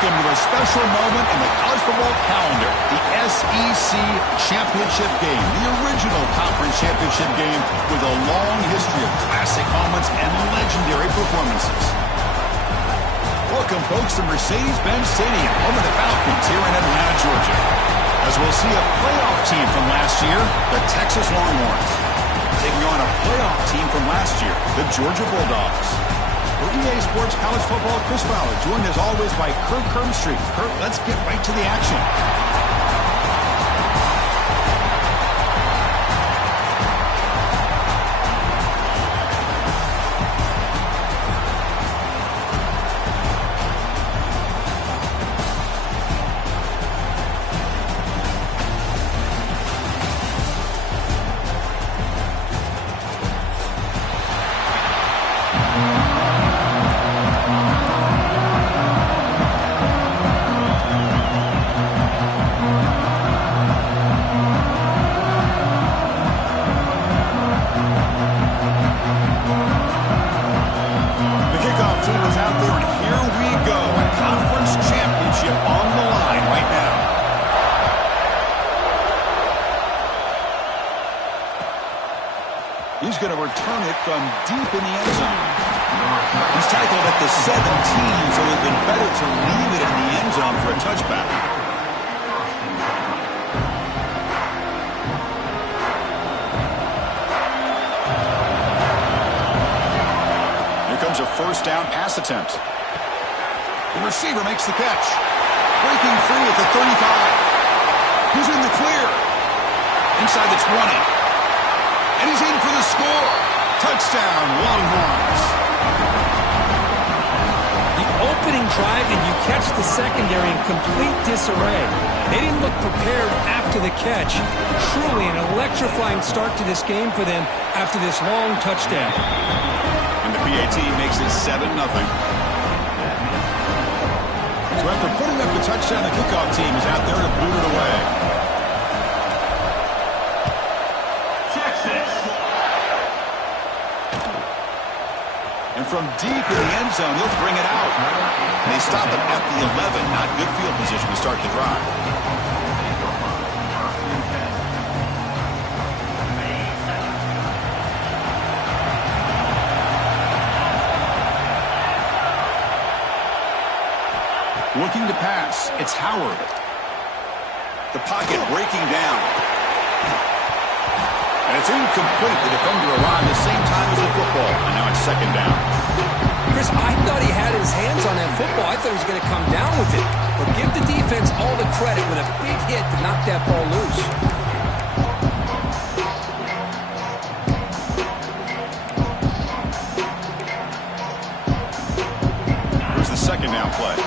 welcome to a special moment in the college football calendar, the SEC Championship game, the original conference championship game with a long history of classic moments and legendary performances. Welcome, folks, to Mercedes-Benz Stadium, home of the Falcons here in Atlanta, Georgia. As we'll see a playoff team from last year, the Texas Longhorns, taking on a playoff team from last year, the Georgia Bulldogs. For EA Sports College Football, Chris Fowler, joined as always by Kirk Herbstreit. Kirk, let's get right to the action. He's going to return it from deep in the end zone. He's tackled at the 17, so it would have been better to leave it in the end zone for a touchback. Here comes a first down pass attempt. The receiver makes the catch. Breaking free at the 35. He's in the clear. Inside the 20. And he's in for the score. Touchdown, Longhorns. The opening drive, and you catch the secondary in complete disarray. They didn't look prepared after the catch. Truly an electrifying start to this game for them after this long touchdown. And the PAT makes it 7-0. So after putting up the touchdown, the kickoff team is out there to boot it away. And from deep in the end zone, he'll bring it out. And they stop him at the 11. Not good field position to start the drive. Looking to pass. It's Howard. The pocket breaking down. And it's incomplete. The defender arrived at the same time as the football. And now it's second down. Chris, I thought he had his hands on that football. I thought he was going to come down with it. But give the defense all the credit with a big hit to knock that ball loose. Here's the second down play.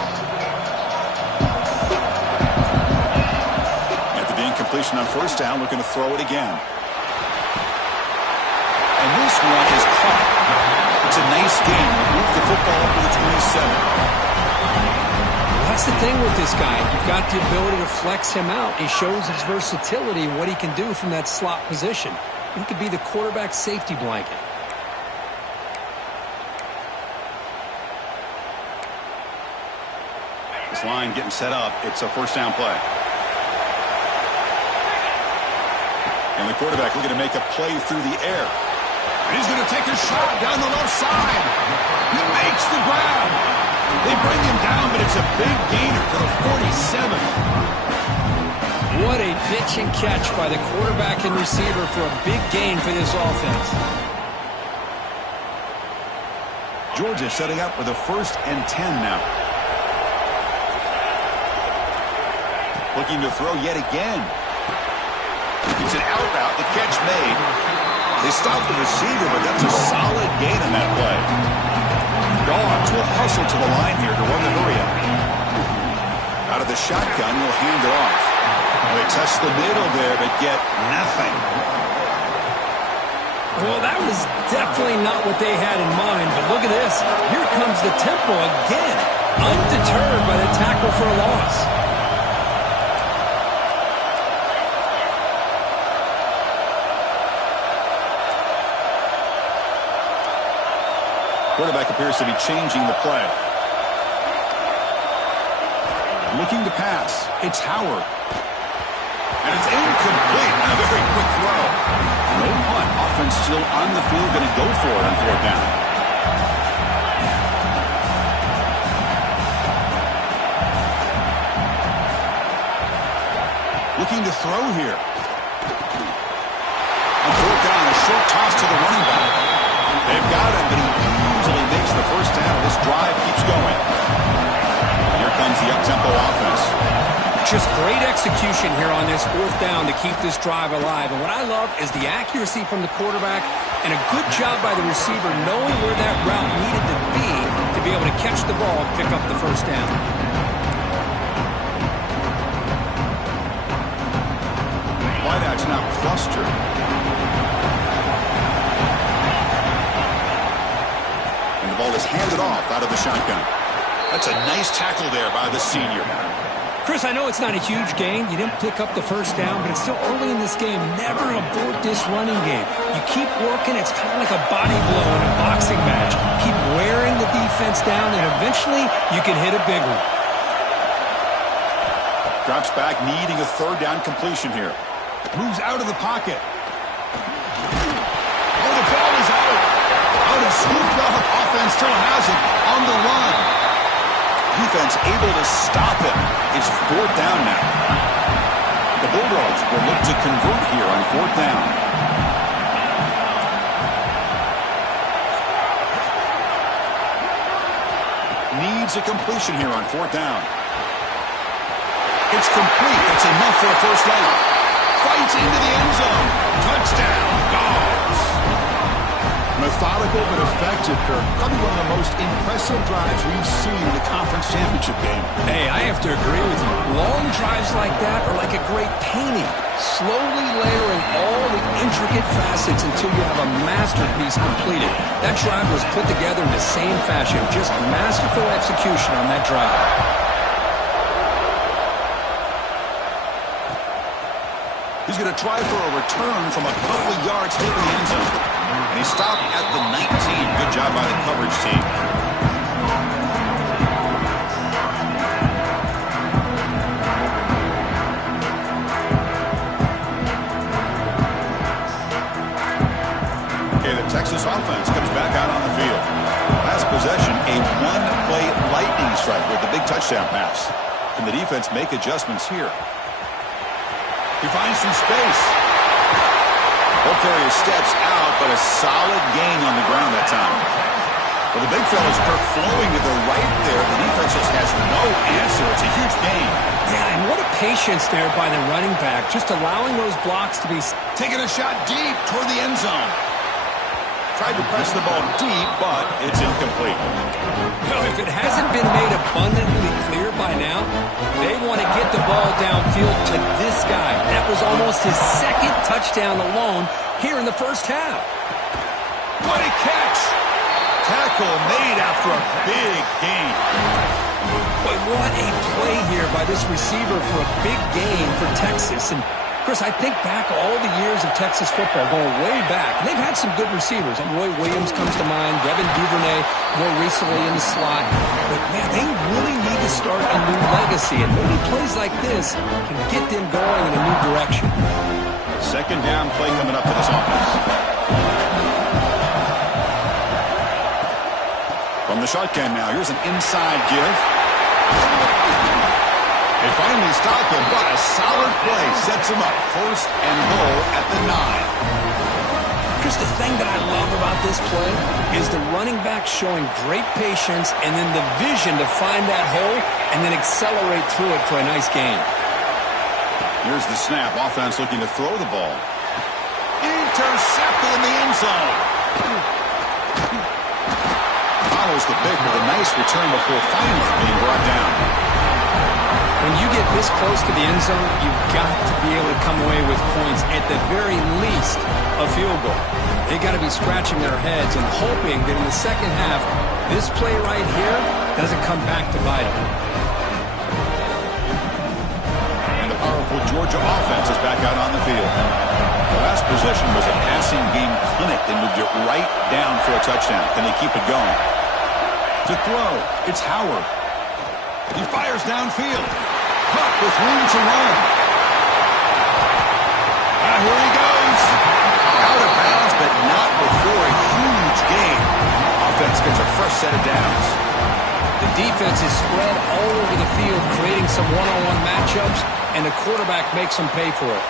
After the incompletion on first down, looking to throw it again. And this one is caught. It's a nice game. Move the football up to the 27. Well, that's the thing with this guy. You've got the ability to flex him out. He shows his versatility, what he can do from that slot position. He could be the quarterback safety blanket. This line getting set up. It's a first down play. And the quarterback looking to make a play through the air. And he's going to take a shot down the left side. He makes the grab. They bring him down, but it's a big gainer for the 47. What a pitch and catch by the quarterback and receiver for a big gain for this offense. Georgia setting up with a 1st and 10 now. Looking to throw yet again. It's an out route. The catch made. They stopped the receiver, but that's a solid gain on that play. Dogs will hustle to the line here to run the hurry up. Out of the shotgun, he'll hand it off. They test the middle there, but get nothing. Well, that was definitely not what they had in mind, but look at this. Here comes the tempo again. Undeterred by the tackle for a loss. Quarterback appears to be changing the play. Looking to pass. It's Howard. And it's incomplete. A very quick throw. No punt. Offense still on the field. Going to go for it on 4th down. Looking to throw here. On 4th down, a short toss to the running back. They've got him, but he easily makes the first down. This drive keeps going. Here comes the up-tempo offense. Just great execution here on this 4th down to keep this drive alive. And what I love is the accuracy from the quarterback and a good job by the receiver knowing where that route needed to be able to catch the ball and pick up the first down. Wideouts now clustered. And the ball is handed off out of the shotgun. That's a nice tackle there by the senior. Chris, I know it's not a huge gain. You didn't pick up the first down, but it's still early in this game. Never abort this running game. You keep working. It's kind of like a body blow in a boxing match. Keep wearing the defense down, and eventually you can hit a big one. Drops back, needing a 3rd down completion here. Moves out of the pocket. Oh, the ball is out. Out is scooped up. Offense still has it on the run. Defense able to stop it. It's 4th down now. The Bulldogs will look to convert here on 4th down. Needs a completion here on 4th down. It's complete. That's enough for a first down. Fights into the end zone. Touchdown, Dogs. Methodical but effective, Kirk. Probably one of the most impressive drives we've seen in the conference championship game. Hey, I have to agree with you. Long drives like that are like a great painting. Slowly layering all the intricate facets until you have a masterpiece completed. That drive was put together in the same fashion. Just masterful execution on that drive. He's going to try for a return from a couple of yards into the end zone. And he stopped at the 19. Good job by the coverage team. Okay, the Texas offense comes back out on the field. Last possession, a one-play lightning strike with the big touchdown pass. Can the defense make adjustments here? He finds some space. Ball carrier steps out, but a solid gain on the ground that time. Well, the big fella's Kirk flowing to the right there. The defense just has no answer. It's a huge gain. Yeah, and what a patience there by the running back, just allowing those blocks to be... Taking a shot deep toward the end zone. Tried to press the ball deep, but it's incomplete. You know, if it hasn't been made abundantly clear by now, they want to get the ball downfield to this guy. That was almost his 2nd touchdown alone here in the first half. What a catch! Tackle made after a big gain. Boy, what a play here by this receiver for a big gain for Texas. And Chris, I think back all the years of Texas football, going way back. And they've had some good receivers. Roy Williams comes to mind, Devin Duvernay more recently in the slot. But, man, they really need to start a new legacy. And maybe plays like this can get them going in a new direction. 2nd down play coming up for this offense. From the shotgun now, here's an inside give. They finally stop him, but a solid play sets him up. 1st and goal at the 9. Chris, the thing that I love about this play is the running back showing great patience and then the vision to find that hole and then accelerate through it for a nice gain. Here's the snap. Offense looking to throw the ball. Intercepted in the end zone. Follows the pick with a nice return before finally being brought down. When you get this close to the end zone, you've got to be able to come away with points, at the very least, a field goal. They got to be scratching their heads and hoping that in the second half, this play right here doesn't come back to bite them. And the powerful Georgia offense is back out on the field. The last possession was a passing game clinic. They moved it right down for a touchdown. Can they keep it going? To throw, it's Howard. He fires downfield. Caught with room to run. Here he goes. Out of bounds, but not before a huge gain. Offense gets a fresh set of downs. The defense is spread all over the field, creating some one-on-one matchups, and the quarterback makes them pay for it.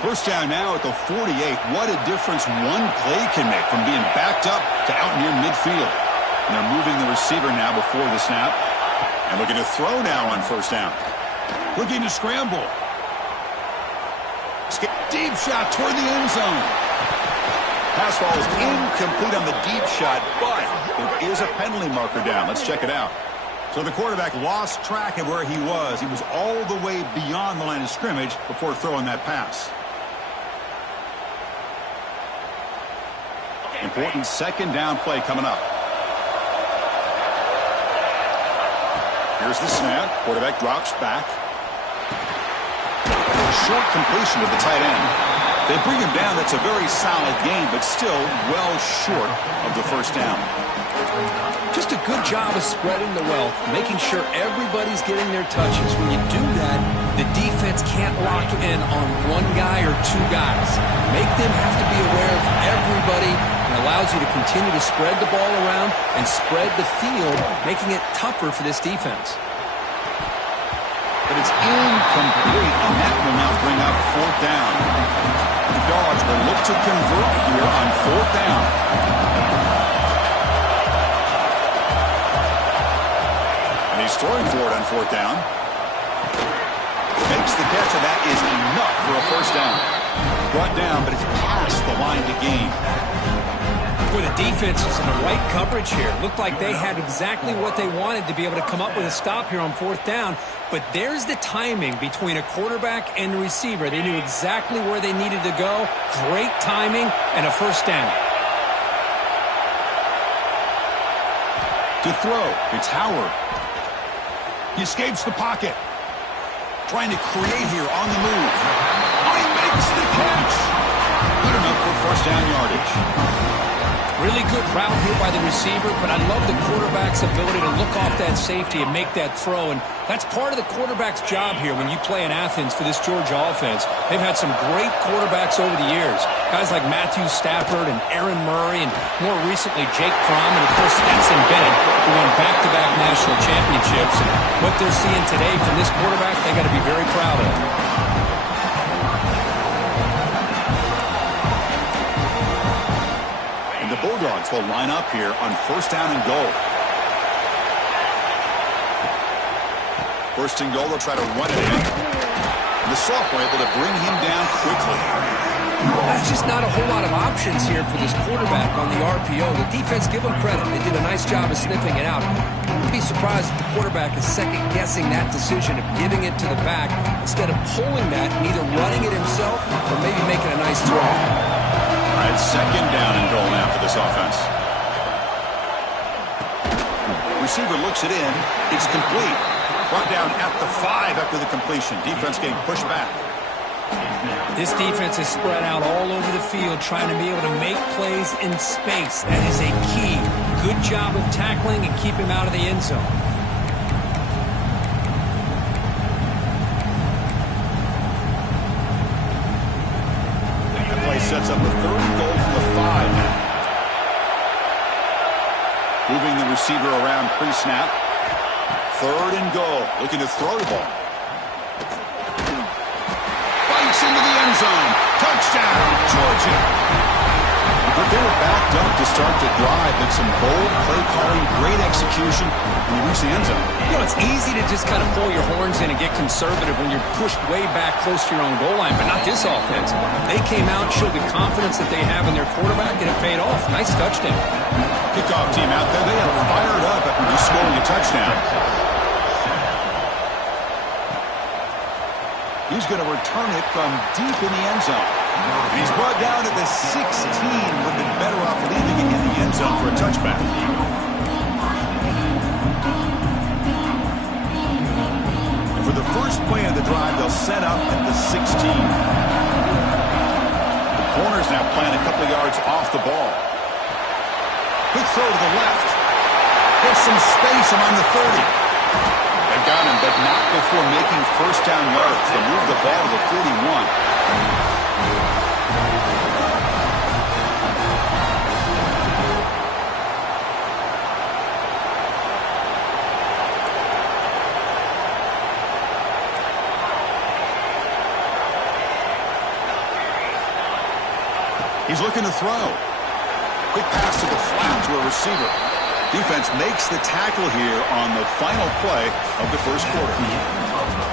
First down now at the 48. What a difference one play can make from being backed up to out near midfield. And they're moving the receiver now before the snap. And looking to throw now on first down. Looking to scramble. Deep shot toward the end zone. Pass ball is incomplete on the deep shot, but there is a penalty marker down. Let's check it out. So the quarterback lost track of where he was. He was all the way beyond the line of scrimmage before throwing that pass. Important second down play coming up. Here's the snap. Quarterback drops back. Short completion to the tight end. They bring him down. That's a very solid game, but still well short of the first down. Just a good job of spreading the wealth, making sure everybody's getting their touches. When you do that, the defense can't lock in on one guy or two guys. Make them have to be aware of everybody, and allows you to continue to spread the ball around and spread the field, making it tougher for this defense. But it's incomplete, and that will now bring up fourth down. The Dogs will look to convert here on fourth down. And he's throwing for it on fourth down. Makes the catch, and that is enough for a first down. Brought down, but it's past the line to gain. Boy, the defense is in the right coverage here. Looked like they had exactly what they wanted to be able to come up with a stop here on fourth down. But there's the timing between a quarterback and the receiver. They knew exactly where they needed to go. Great timing and a first down. To throw, it's Howard. He escapes the pocket. Trying to create here on the move. Oh, he makes the catch. Good enough for first down yardage. Really good route here by the receiver, but I love the quarterback's ability to look off that safety and make that throw. And that's part of the quarterback's job here when you play in Athens for this Georgia offense. They've had some great quarterbacks over the years. Guys like Matthew Stafford and Aaron Murray, and more recently Jake Fromm, and of course Stetson Bennett, who won back-to-back national championships. And what they're seeing today from this quarterback, they got to be very proud of. The Bulldogs will line up here on first down and goal. First and goal, they'll try to run it in. The sophomore able to bring him down quickly. That's just not a whole lot of options here for this quarterback on the RPO. The defense, give them credit. They did a nice job of sniffing it out. I'd be surprised if the quarterback is second-guessing that decision of giving it to the back instead of pulling that and either running it himself or maybe making a nice throw. All right, second down and goal now for this offense. Receiver looks it in. It's complete. Brought down at the 5 after the completion. Defense getting pushed back. This defense is spread out all over the field, trying to be able to make plays in space. That is a key. Good job of tackling and keep him out of the end zone. Sets up a third and goal from the 5 now. Moving the receiver around pre-snap. Third and goal. Looking to throw the ball. Bites into the end zone. Touchdown, Georgia. But they were backed up to start the drive, but some bold play calling, great execution, and they reach the end zone. You know, it's easy to just kind of pull your horns in and get conservative when you're pushed way back close to your own goal line, but not this offense. They came out, showed the confidence that they have in their quarterback, and it paid off. Nice touchdown. Kickoff team out there. They are fired up after just scoring a touchdown. He's going to return it from deep in the end zone. And he's brought down at the 16. Would have been better off leaving it in the end zone for a touchback. And for the first play of the drive, they'll set up at the 16. The corner's now playing a couple of yards off the ball. Quick throw to the left. Hit some space among the 30. They've got him, but not before making first down yards. They'll move the ball to the 41. He's looking to throw. Quick pass to the flat to a receiver. Defense makes the tackle here on the final play of the first quarter.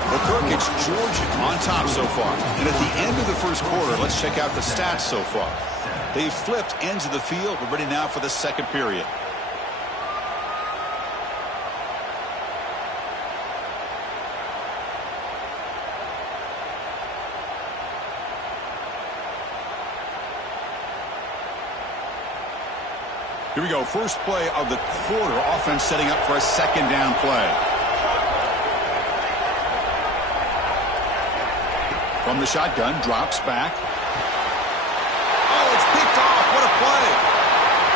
Well, Kirk, it's Georgia on top so far. And at the end of the first quarter, let's check out the stats so far. They've flipped ends of the field. We're ready now for the second period. Here we go. First play of the quarter. Offense setting up for a second down play. From the shotgun, drops back. Oh, it's picked off. What a play.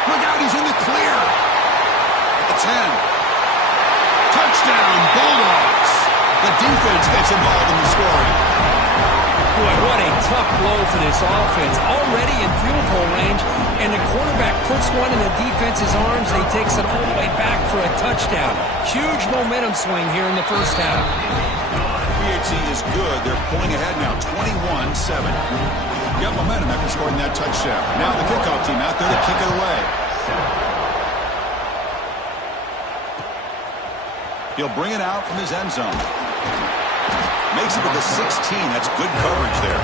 Look out, he's in the clear. At the 10. Touchdown, Bulldogs. The defense gets involved in the scoring. Boy, what a tough blow for this offense. Already in field goal range, and the quarterback puts one in the defense's arms, and he takes it all the way back for a touchdown. Huge momentum swing here in the first half. PHC is good. They're pulling ahead now, 21-7. Got momentum after scoring that touchdown. Now the kickoff team out there to kick it away. He'll bring it out from his end zone. Makes it to the 16. That's good coverage there.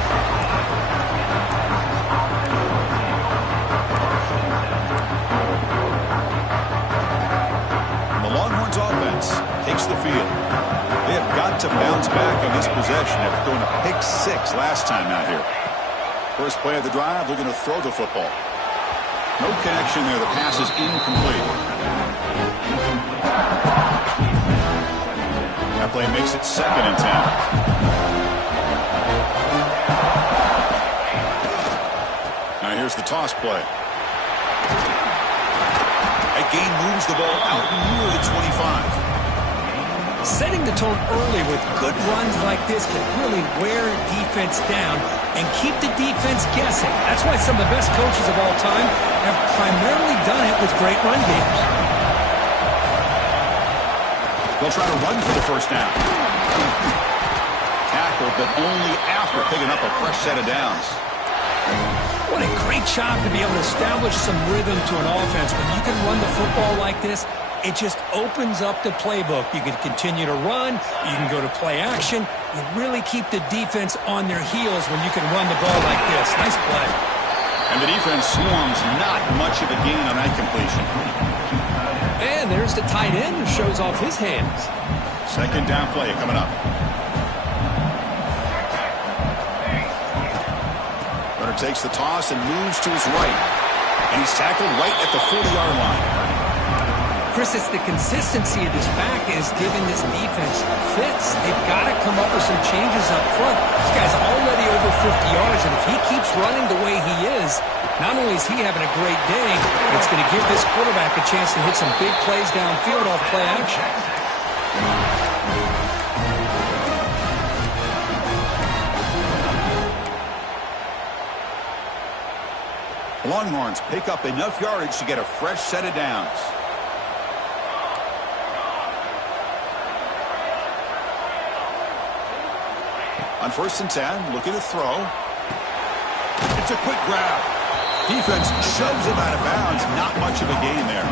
The Longhorns offense takes the field. They have got to bounce back on this possession after throwing a pick 6 last time out here. First play of the drive, they're going to throw the football. No connection there. The pass is incomplete. That play makes it 2nd and 10. Now here's the toss play. That gain moves the ball out near the 25. Setting the tone early with good runs like this can really wear defense down and keep the defense guessing. That's why some of the best coaches of all time have primarily done it with great run games. They'll try to run for the first down. Tackle, but only after picking up a fresh set of downs. What a great job to be able to establish some rhythm to an offense. When you can run the football like this, it just opens up the playbook. You can continue to run. You can go to play action. You really keep the defense on their heels when you can run the ball like this. Nice play. And the defense swarms not much of a gain on that completion. And there's the tight end who shows off his hands. Second down play coming up. Runner takes the toss and moves to his right. And he's tackled right at the 40-yard line. Chris, it's the consistency of this back is giving this defense fits. They've got to come up with some changes up front. This guy's already over 50 yards, and if he keeps running the way he is, not only is he having a great day, it's going to give this quarterback a chance to hit some big plays downfield off play action. The Longhorns pick up enough yardage to get a fresh set of downs. On 1st and 10, looking to throw. It's a quick grab. Defense shoves him out of bounds. Not much of a gain there.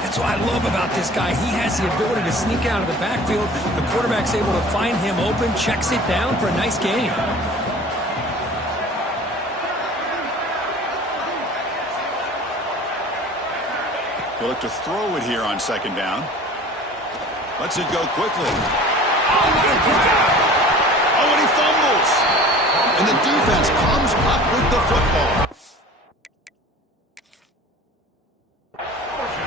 That's what I love about this guy. He has the ability to sneak out of the backfield. The quarterback's able to find him open, checks it down for a nice gain. He'll look to throw it here on 2nd down. Lets it go quickly. Oh, what a grab! Oh, and he fumbles. And the defense comes up with the football.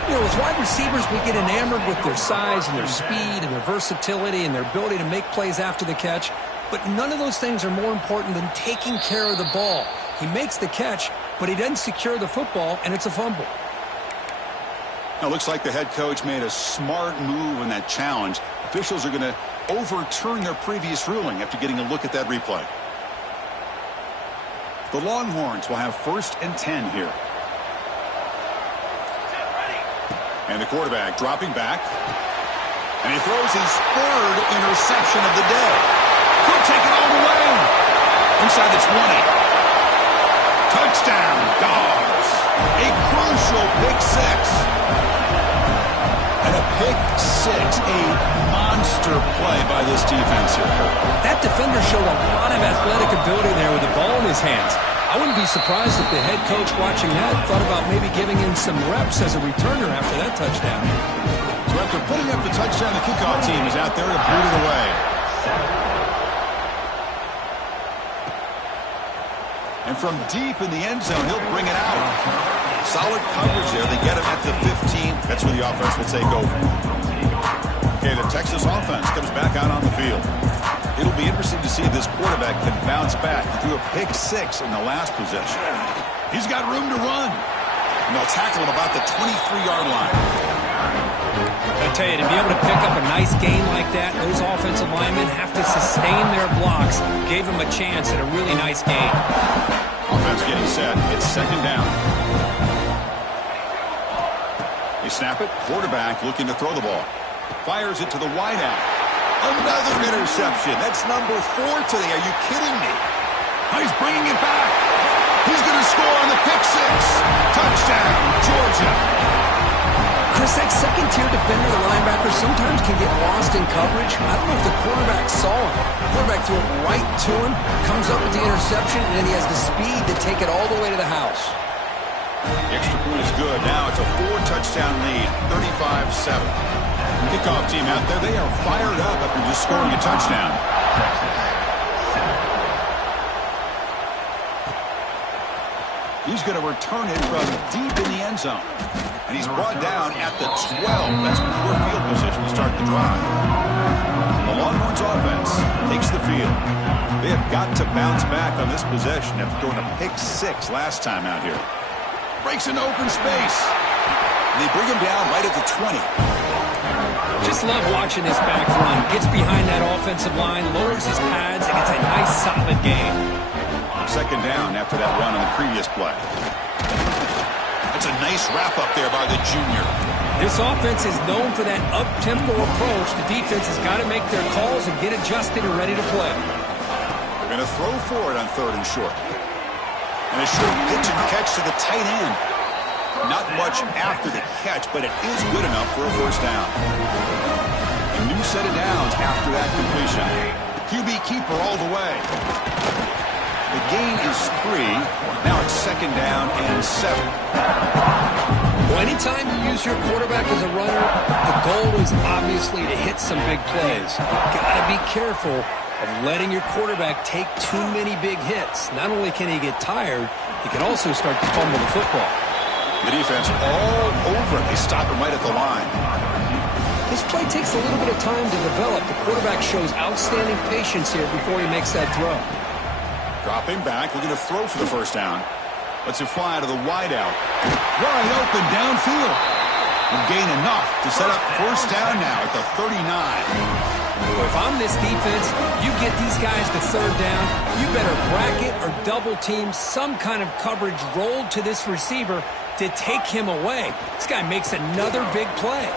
You know, as wide receivers, we get enamored with their size and their speed and their versatility and their ability to make plays after the catch. But none of those things are more important than taking care of the ball. He makes the catch, but he doesn't secure the football, and it's a fumble. Now, it looks like the head coach made a smart move in that challenge. Officials are going to overturn their previous ruling after getting a look at that replay. The Longhorns will have 1st and 10 here. And the quarterback dropping back. And he throws his 3rd interception of the day. He'll take it all the way. Inside the 20. Touchdown, Dogs. A crucial pick 6. And a pick 6. A monster play by this defense here. That defender showed a lot of athletic ability there with the ball in his hands. I wouldn't be surprised if the head coach watching that thought about maybe giving him some reps as a returner after that touchdown. So after putting up the touchdown, the kickoff team is out there to boot it away. And from deep in the end zone, he'll bring it out. Solid coverage there. They get him at the 15. That's where the offense will take over. Okay, the Texas offense comes back out on the field. It'll be interesting to see if this quarterback can bounce back. He threw a pick 6 in the last possession. He's got room to run. And they'll tackle him about the 23-yard line. I tell you, to be able to pick up a nice game like that, those offensive linemen have to sustain their blocks. Gave him a chance at a really nice game. Offense getting set. It's 2nd down. They snap it. Quarterback looking to throw the ball. Fires it to the wideout. Another interception. That's number 4 today. Are you kidding me? Oh, he's bringing it back. He's going to score on the pick 6. Touchdown, Georgia. Chris, that second-tier defender, the linebacker, sometimes can get lost in coverage. I don't know if the quarterback saw him. The quarterback threw it right to him, comes up with the interception, and then he has the speed to take it all the way to the house. The extra point is good. Now it's a 4-touchdown lead, 35-7. Kickoff team out there, they are fired up after just scoring a touchdown. He's going to return it from deep in the end zone. And he's brought down at the 12. That's poor field position to start the drive. The Longhorns offense takes the field. They have got to bounce back on this possession after throwing a pick 6 last time out here. Breaks into open space. And they bring him down right at the 20. Just love watching this back run. Gets behind that offensive line, lowers his pads, and it's a nice, solid game. 2nd down after that run on the previous play. That's a nice wrap-up there by the junior. This offense is known for that up-tempo approach. The defense has got to make their calls and get adjusted and ready to play. They're going to throw for it on 3rd and short. And a short pitch and catch to the tight end. Not much after the catch, but it is good enough for a 1st down. A new set of downs after that completion. QB keeper all the way. The gain is 3. Now it's 2nd down and 7. Well, anytime you use your quarterback as a runner, the goal is obviously to hit some big plays. You've got to be careful of letting your quarterback take too many big hits. Not only can he get tired, he can also start to fumble the football. The defense all over it. They stop him right at the line. This play takes a little bit of time to develop. The quarterback shows outstanding patience here before he makes that throw. Dropping back, looking to throw for the 1st down. Lets it fly to the wideout. Wide open downfield. And gain enough to set up 1st down now at the 39. If I'm this defense, you get these guys to 3rd down, you better bracket or double team some kind of coverage rolled to this receiver to take him away. This guy makes another big play.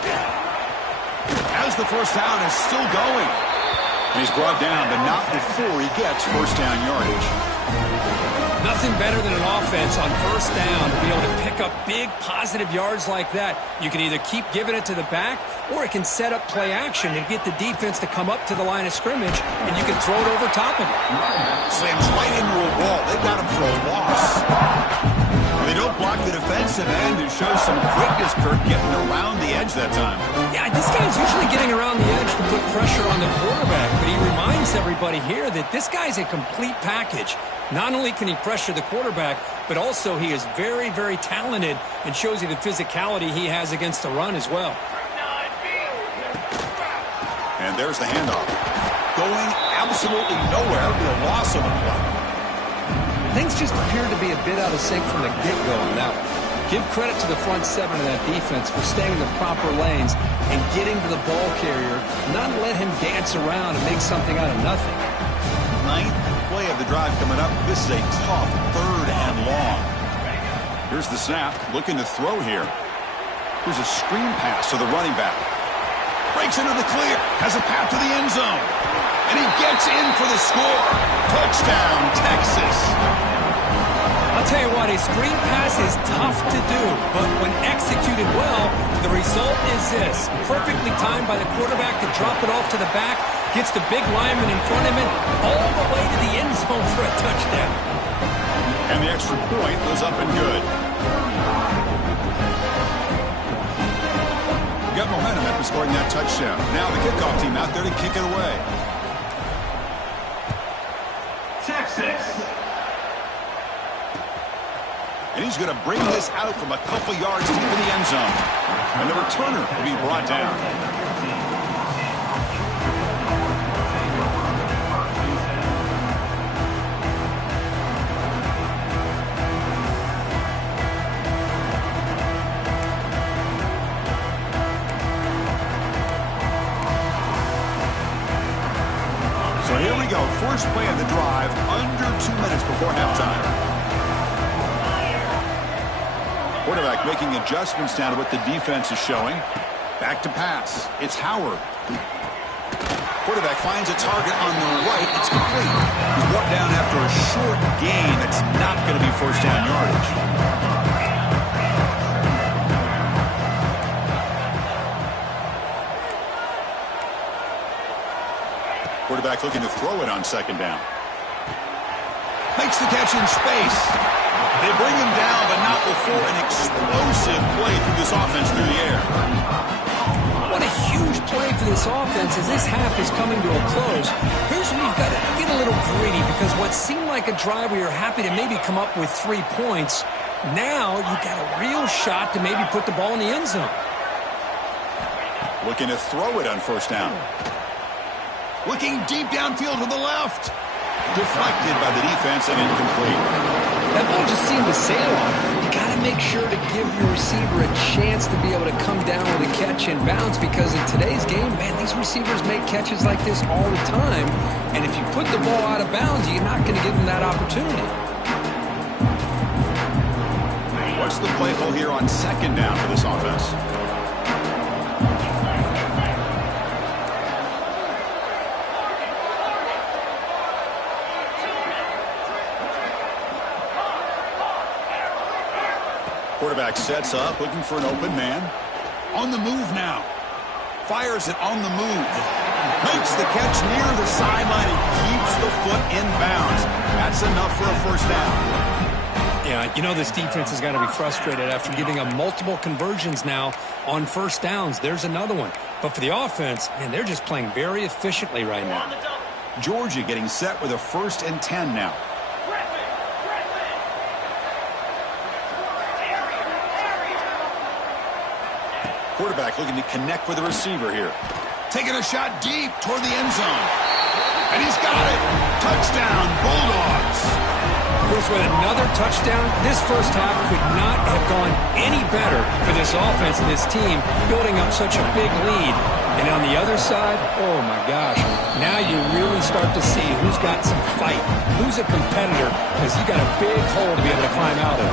As the 1st down is still going. And he's brought down, but not before he gets 1st down yardage. Nothing better than an offense on 1st down to be able to pick up big positive yards like that. You can either keep giving it to the back, or it can set up play action and get the defense to come up to the line of scrimmage, and you can throw it over top of it. Slams right into a wall. They've got him for a loss. They don't block the defensive end and show some quickness, Kirk, getting around the edge that time. Yeah, this guy's usually getting around the edge to put pressure on the quarterback, but he reminds everybody here that this guy's a complete package. Not only can he pressure the quarterback, but also he is very, very talented and shows you the physicality he has against the run as well. And there's the handoff. Going absolutely nowhere. It'll be a loss of a play. Things just appeared to be a bit out of sync from the get-go on that one. Give credit to the front seven of that defense for staying in the proper lanes and getting to the ball carrier, not let him dance around and make something out of nothing. Ninth play of the drive coming up. This is a tough 3rd and long. Here's the snap, looking to throw here. Here's a screen pass to the running back. Breaks into the clear, has a path to the end zone. And he gets in for the score. Touchdown, Texas. I'll tell you what, a screen pass is tough to do, but when executed well, the result is this. Perfectly timed by the quarterback to drop it off to the back, gets the big lineman in front of him, all the way to the end zone for a touchdown. And the extra point was up and good. Got momentum after scoring that touchdown. Now the kickoff team out there to kick it away. Texas. And he's going to bring this out from a couple yards deep in the end zone. And the returner will be brought down. So here we go. First play of the drive, under 2 minutes before halftime. Quarterback making adjustments down to what the defense is showing. Back to pass. It's Howard. Quarterback finds a target on the right. It's complete. He's brought down after a short gain. That's not going to be first down yardage. Quarterback looking to throw it on second down. Makes the catch in space. They bring him down, but not before an explosive play through this offense through the air. What a huge play for this offense as this half is coming to a close. Here's where you've got to get a little greedy, because what seemed like a drive where you're happy to maybe come up with 3 points, now you've got a real shot to maybe put the ball in the end zone. Looking to throw it on first down. Looking deep downfield to the left. Deflected by the defense and incomplete. That ball just seemed to sail on. You got to make sure to give your receiver a chance to be able to come down with a catch and bounce, because in today's game, man, these receivers make catches like this all the time. And if you put the ball out of bounds, you're not going to give them that opportunity. What's the play call here on second down for this offense? Quarterback sets up, looking for an open man. On the move now. Fires it on the move. Makes the catch near the sideline and keeps the foot in bounds. That's enough for a first down. Yeah, you know this defense has got to be frustrated after giving up multiple conversions now on first downs. There's another one. But for the offense, man, they're just playing very efficiently right now. Georgia getting set with a 1st and 10 now. Quarterback looking to connect with the receiver here. Taking a shot deep toward the end zone. And he's got it. Touchdown, Bulldogs. Of course, with another touchdown, this first half could not have gone any better for this offense and this team, building up such a big lead. And on the other side, oh my gosh, now you really start to see who's got some fight, who's a competitor, because you got a big hole to be able to climb out of.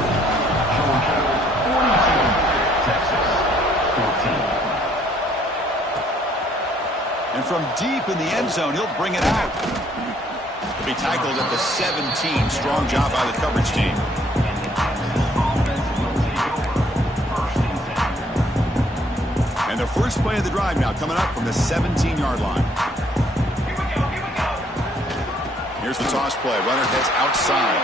And from deep in the end zone, he'll bring it out. He'll be tackled at the 17. Strong job by the coverage team. And the first play of the drive now coming up from the 17-yard line. Here's the toss play. Runner heads outside.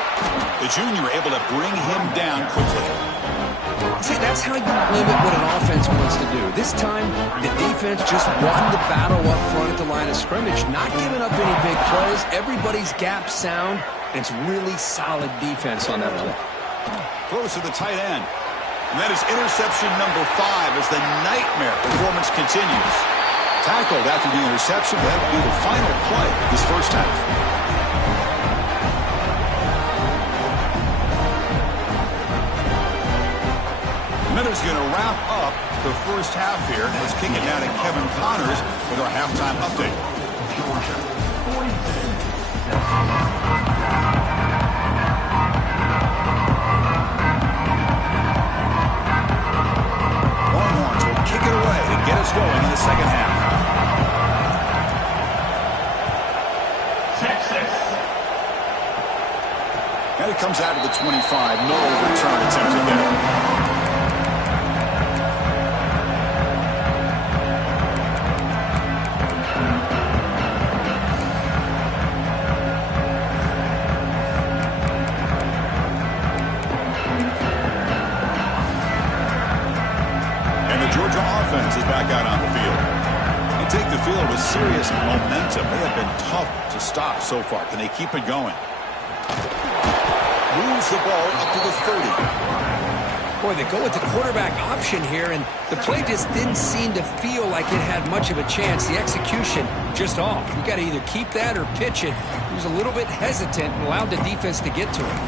The junior able to bring him down quickly. See, that's how you limit what an offense wants to do. This time, the defense just won the battle up front at the line of scrimmage, not giving up any big plays. Everybody's gap sound, and it's really solid defense on that play. Throws to the tight end. And that is interception number 5 as the nightmare performance continues. Tackled after the interception. That will be the final play of this first half. Minutes going to wrap up the first half here. Let's kick it down to Kevin Connors with our halftime update. Longhorns will kick it away to get us going in the second half. Texas. And it comes out to the 25. No return attempted there. Is back out on the field. They take the field with serious momentum. They have been tough to stop so far. Can they keep it going? Moves the ball up to the 30. Boy, they go with the quarterback option here, and the play just didn't seem to feel like it had much of a chance. The execution just off. You got to either keep that or pitch it. He was a little bit hesitant and allowed the defense to get to it.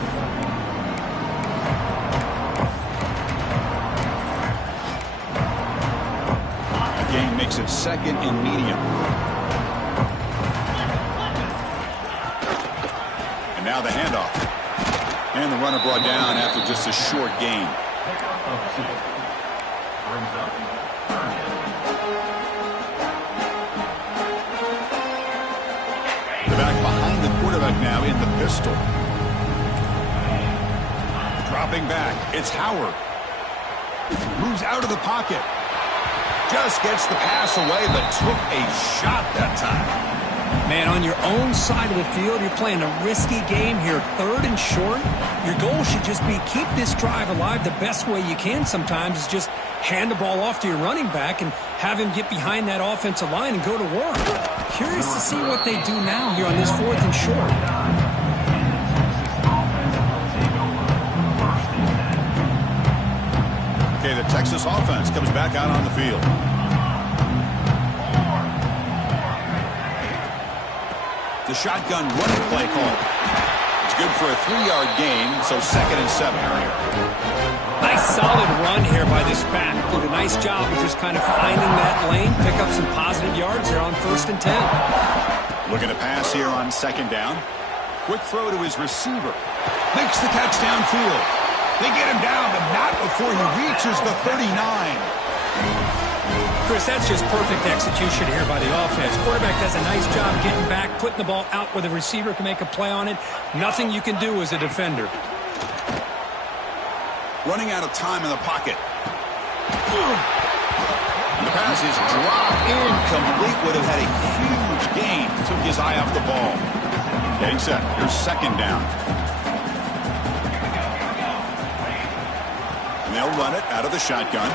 Makes it second and medium. And now the handoff. And the runner brought down after just a short gain. The back behind the quarterback now in the pistol. Dropping back. It's Howard. Moves out of the pocket. Just gets the pass away, but took a shot that time. Man, on your own side of the field, you're playing a risky game here. 3rd and short. Your goal should just be keep this drive alive the best way you can sometimes is just hand the ball off to your running back and have him get behind that offensive line and go to work. Curious to see what they do now here on this 4th and short. Okay, the Texas offense comes back out on the field. The shotgun running play call. It's good for a 3-yard gain, so 2nd and 7. Nice solid run here by this back. Did a nice job of just kind of finding that lane, pick up some positive yards there on 1st and 10. Looking to pass here on 2nd down. Quick throw to his receiver. Makes the catch downfield. They get him down, but not before he reaches the 39. Chris, that's just perfect execution here by the offense. Quarterback does a nice job getting back, putting the ball out where the receiver can make a play on it. Nothing you can do as a defender. Running out of time in the pocket. And the pass is dropped incomplete. Would have had a huge gain. Took his eye off the ball. Getting set. Here's 2nd down. And they'll run it out of the shotgun.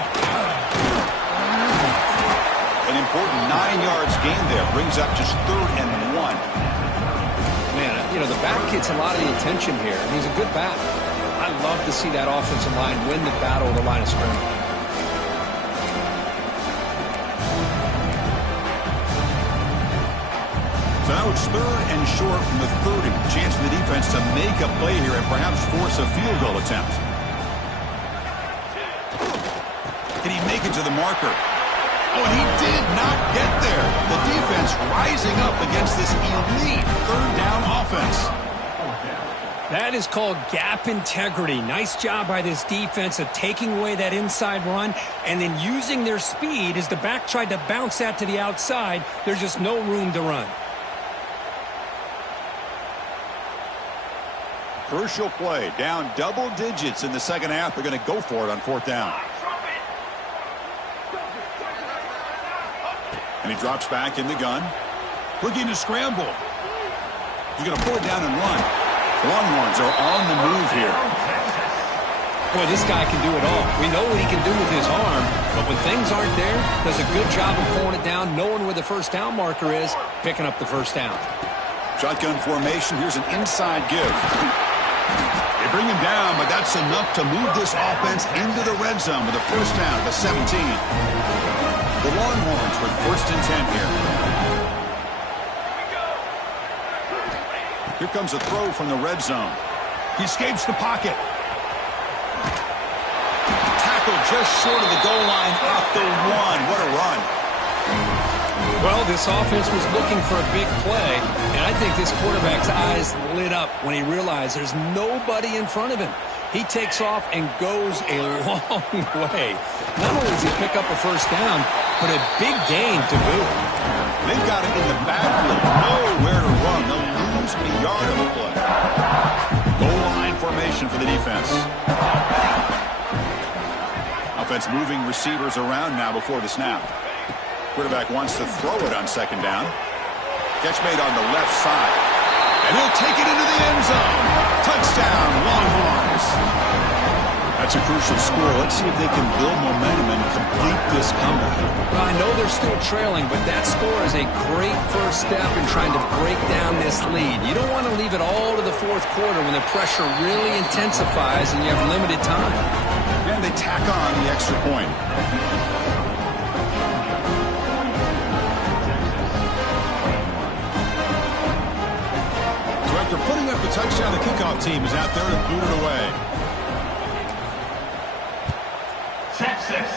An important 9 yards gain there. Brings up just 3rd and 1. Man, you know, the back gets a lot of the attention here. He's a good back. I love to see that offensive line win the battle of the line of scrimmage. So now it's 3rd and short from the 30. Chance for the defense to make a play here and perhaps force a field goal attempt. Can he make it to the marker? Oh, and he did not get there. The defense rising up against this elite 3rd down offense. That is called gap integrity. Nice job by this defense of taking away that inside run and then using their speed as the back tried to bounce that to the outside. There's just no room to run. Crucial play. Down double digits in the second half. They're going to go for it on 4th down. And he drops back in the gun. Looking to scramble. He's going to pull it down and run. Longhorns are on the move here. Boy, this guy can do it all. We know what he can do with his arm, but when things aren't there, does a good job of pulling it down, knowing where the 1st down marker is, picking up the 1st down. Shotgun formation. Here's an inside give. They bring him down, but that's enough to move this offense into the red zone with a 1st down at the 17. The Longhorns with 1st and 10 here. Here comes a throw from the red zone. He escapes the pocket. tackle just short of the goal line at the 1. What a run. Well, this offense was looking for a big play, and I think this quarterback's eyes lit up when he realized there's nobody in front of him. He takes off and goes a long way. Not only does he pick up a first down, but a big gain to boot. They've got it in the backfield. Nowhere to run. They'll lose a yard of a play. Goal line formation for the defense. Offense moving receivers around now before the snap. Quarterback wants to throw it on second down. Catch made on the left side. And he'll take it into the end zone. Touchdown, Longhorns. That's a crucial score. Let's see if they can build momentum and complete this comeback. Well, I know they're still trailing, but that score is a great first step in trying to break down this lead. You don't want to leave it all to the fourth quarter when the pressure really intensifies and you have limited time. And they tack on the extra point. After putting up the touchdown, the kickoff team is out there to boot it away. Texas.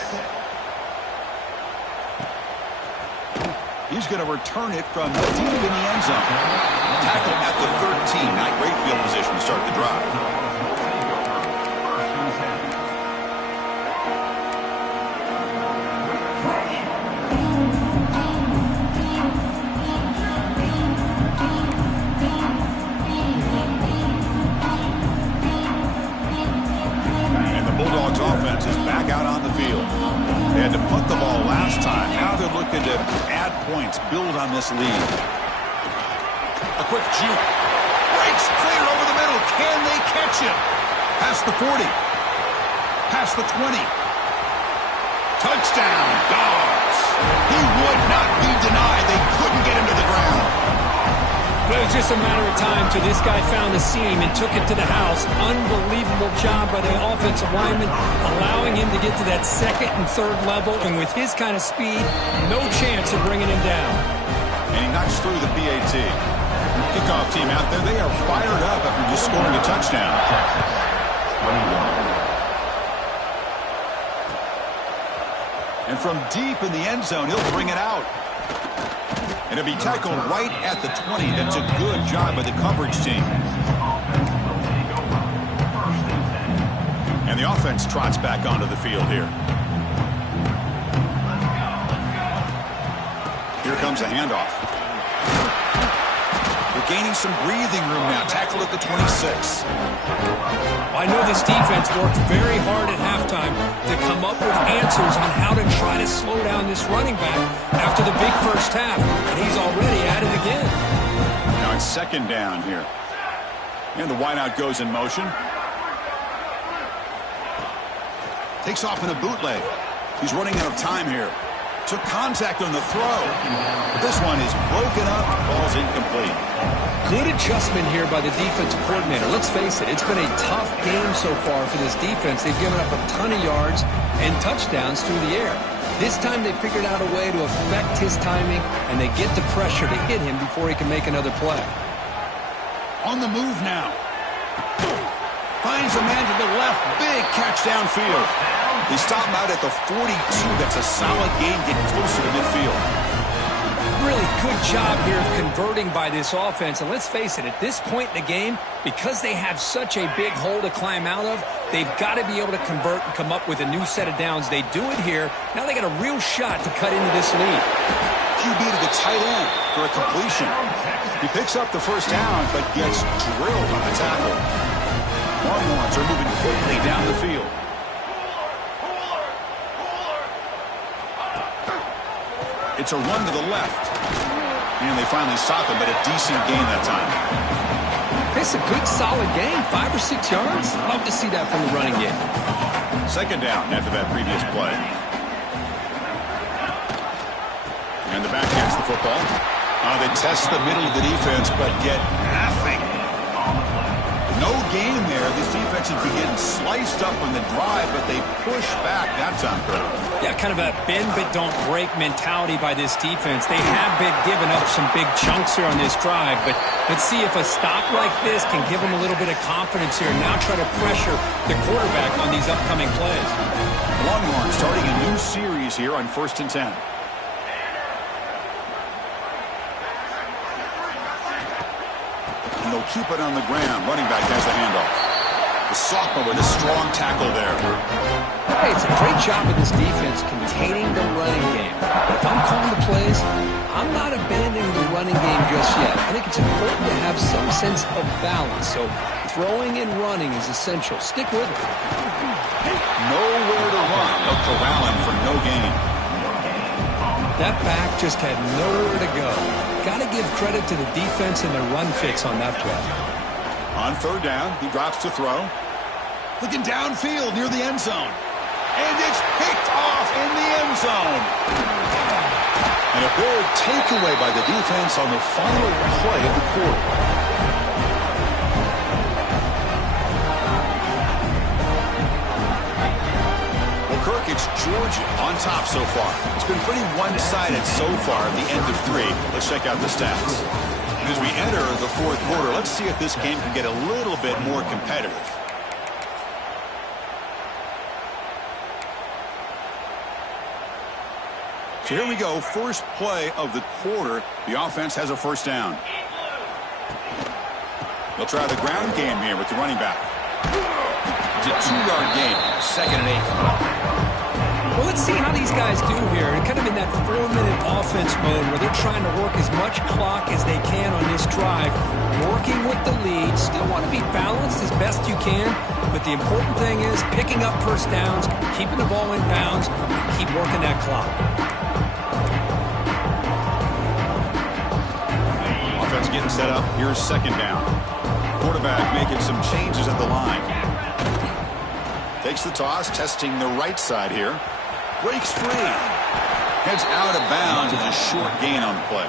He's going to return it from deep in the end zone. Tackle at the 13. Not great field position to start the drive. Offense is back out on the field. They had to punt the ball last time. Now they're looking to add points, build on this lead. A quick juke. Breaks clear over the middle. Can they catch him? Past the 40. Past the 20. Touchdown, Dogs. He would not be denied. They couldn't get him to the ground. It was just a matter of time till this guy found the seam and took it to the house. Unbelievable job by the offensive lineman, allowing him to get to that second and third level. And with his kind of speed, no chance of bringing him down. And he knocks through the PAT. Kickoff team out there, they are fired up after just scoring a touchdown. And from deep in the end zone, he'll bring it out. And it'll be tackled right at the 20. That's a good job by the coverage team. And the offense trots back onto the field here. Here comes a handoff. They're gaining some breathing room now. Tackle at the 26. I know this defense worked very hard at halftime to come up with answers on how to try to slow down this running back after the big first half. And he's already at it again. Now it's second down here. And the wideout goes in motion. Takes off in a bootleg. He's running out of time here. Took contact on the throw. This one is broken up. Ball's incomplete. Good adjustment here by the defensive coordinator. Let's face it, it's been a tough game so far for this defense. They've given up a ton of yards and touchdowns through the air. This time they figured out a way to affect his timing, and they get the pressure to hit him before he can make another play. On the move now. Finds a man to the left. Big catch downfield. They stop him out at the 42. That's a solid gain, getting closer to midfield. Really good job here of converting by this offense. And let's face it, at this point in the game, because they have such a big hole to climb out of, they've got to be able to convert and come up with a new set of downs. They do it here. Now they got a real shot to cut into this lead. QB to the tight end for a completion. He picks up the first down, but gets drilled on the tackle. Longhorns are moving quickly down the field. It's a run to the left. And they finally stop him, but a decent gain that time. It's a good, solid gain. 5 or 6 yards. Love to see that from the running game. Second down after that previous play. And the back gets the football. They test the middle of the defense, but get nothing. No gain there. This defense has been getting sliced up on the drive, but they push back that time, Kurt. Yeah, kind of a bend-but-don't-break mentality by this defense. They have been giving up some big chunks here on this drive, but let's see if a stop like this can give them a little bit of confidence here and now try to pressure the quarterback on these upcoming plays. Longhorns starting a new series here on 1st and 10. And they'll keep it on the ground. Running back has the handoff. The sophomore with a strong tackle there. Hey, it's a great job of this defense containing the running game. If I'm calling the plays, I'm not abandoning the running game just yet. I think it's important to have some sense of balance. So throwing and running is essential. Stick with it. Nowhere to run. They'll corral him for no gain. That back just had nowhere to go. Got to give credit to the defense and the run fits on that play. On 3rd down, he drops to throw. Looking downfield near the end zone. And it's picked off in the end zone. And a big takeaway by the defense on the final play of the quarter. Well, Kirk, it's Georgia on top so far. It's been pretty one-sided so far at the end of 3. Let's check out the stats. As we enter the 4th quarter, let's see if this game can get a little bit more competitive. So here we go, first play of the quarter. The offense has a 1st down. They'll try the ground game here with the running back. It's a 2-yard gain, 2nd and 8. Well, let's see how these guys do here. Kind of in that 4-minute offense mode where they're trying to work as much clock as they can on this drive, working with the lead. Still want to be balanced as best you can, but the important thing is picking up 1st downs, keeping the ball in bounds, and keep working that clock. Offense getting set up. Here's 2nd down. Quarterback making some changes at the line. Takes the toss, testing the right side here. Breaks free. Heads out of bounds. It's a short gain on the play.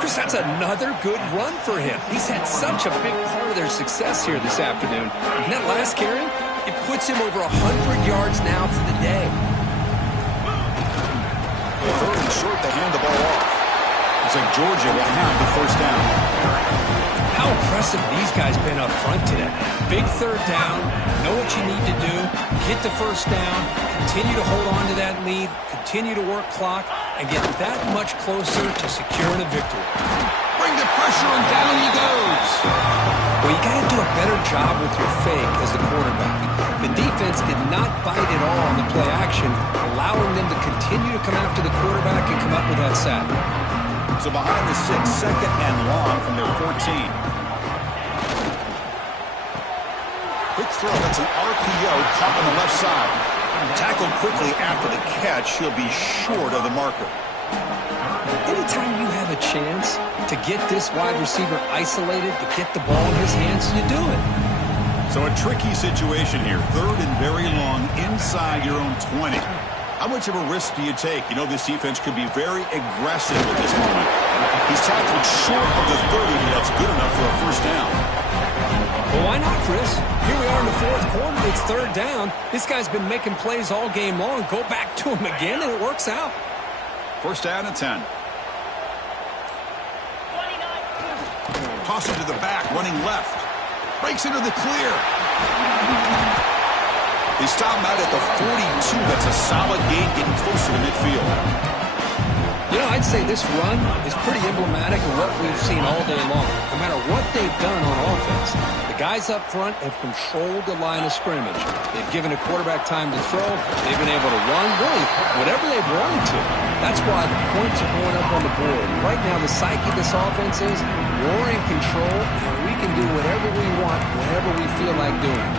Chris, that's another good run for him. He's had such a big part of their success here this afternoon. And that last carry, it puts him over 100 yards now for the day. 3rd and short, they hand the ball off. Looks like Georgia will have the 1st down. How impressive these guys been up front today. Big 3rd down, know what you need to do, get the 1st down, continue to hold on to that lead, continue to work clock, and get that much closer to securing a victory. Bring the pressure and down he goes. Well, you got to do a better job with your fake as the quarterback. The defense did not bite at all on the play action, allowing them to continue to come after the quarterback and come up with that sack. So behind the 6, 2nd and long from their 14. Quick throw, that's an RPO caught on the left side. Tackled quickly after the catch, he'll be short of the marker. Anytime you have a chance to get this wide receiver isolated, to get the ball in his hands, you do it. So a tricky situation here. 3rd and very long inside your own 20. How much of a risk do you take? You know this defense could be very aggressive at this moment. He's tackled short of the 30, but that's good enough for a 1st down. Well, why not, Chris? Here we are in the 4th quarter. It's 3rd down. This guy's been making plays all game long. Go back to him again, and it works out. 1st down and 10. Toss it to the back, running left. Breaks into the clear. They stop him out at the 42. That's a solid gain, getting closer to midfield. You know, I'd say this run is pretty emblematic of what we've seen all day long. No matter what they've done on offense, the guys up front have controlled the line of scrimmage. They've given a quarterback time to throw. They've been able to run, really, whatever they've wanted to. That's why the points are going up on the board. Right now, the psyche of this offense is we're in control, and we can do whatever we want, whenever we feel like doing.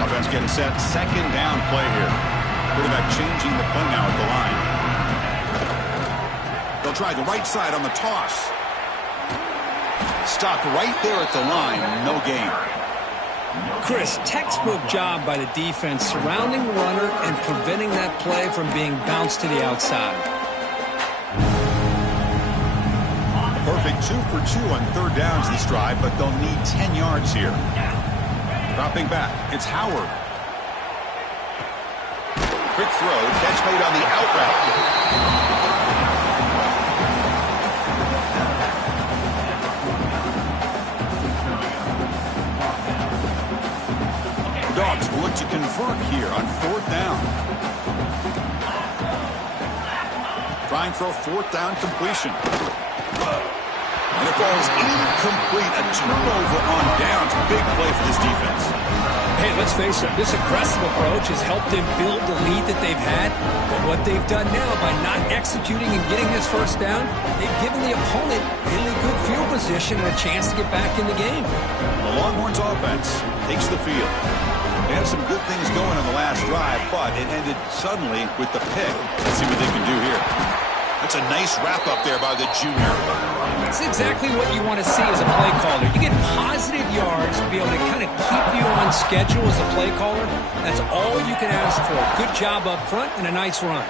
Offense getting set. 2nd down play here. Quarterback changing the play now at the line. They'll try the right side on the toss. Stopped right there at the line. No gain. Chris, textbook job by the defense surrounding the runner and preventing that play from being bounced to the outside. perfect 2 for 2 on third downs this drive, but they'll need 10 yards here. Dropping back, it's Howard. Quick throw, catch made on the out route. Dogs will look to convert here on fourth down. Trying for a fourth down completion. And it falls incomplete. A turnover on downs. Big play for this defense. Hey, let's face it, this aggressive approach has helped them build the lead that they've had. But what they've done now by not executing and getting this first down, they've given the opponent really good field position and a chance to get back in the game. The Longhorns offense takes the field. They had some good things going on the last drive, but it ended suddenly with the pick. Let's see what they can do here. That's a nice wrap-up there by the junior. It's exactly what you want to see as a play caller. You get positive yards to be able to kind of keep you on schedule as a play caller. That's all you can ask for. Good job up front and a nice run.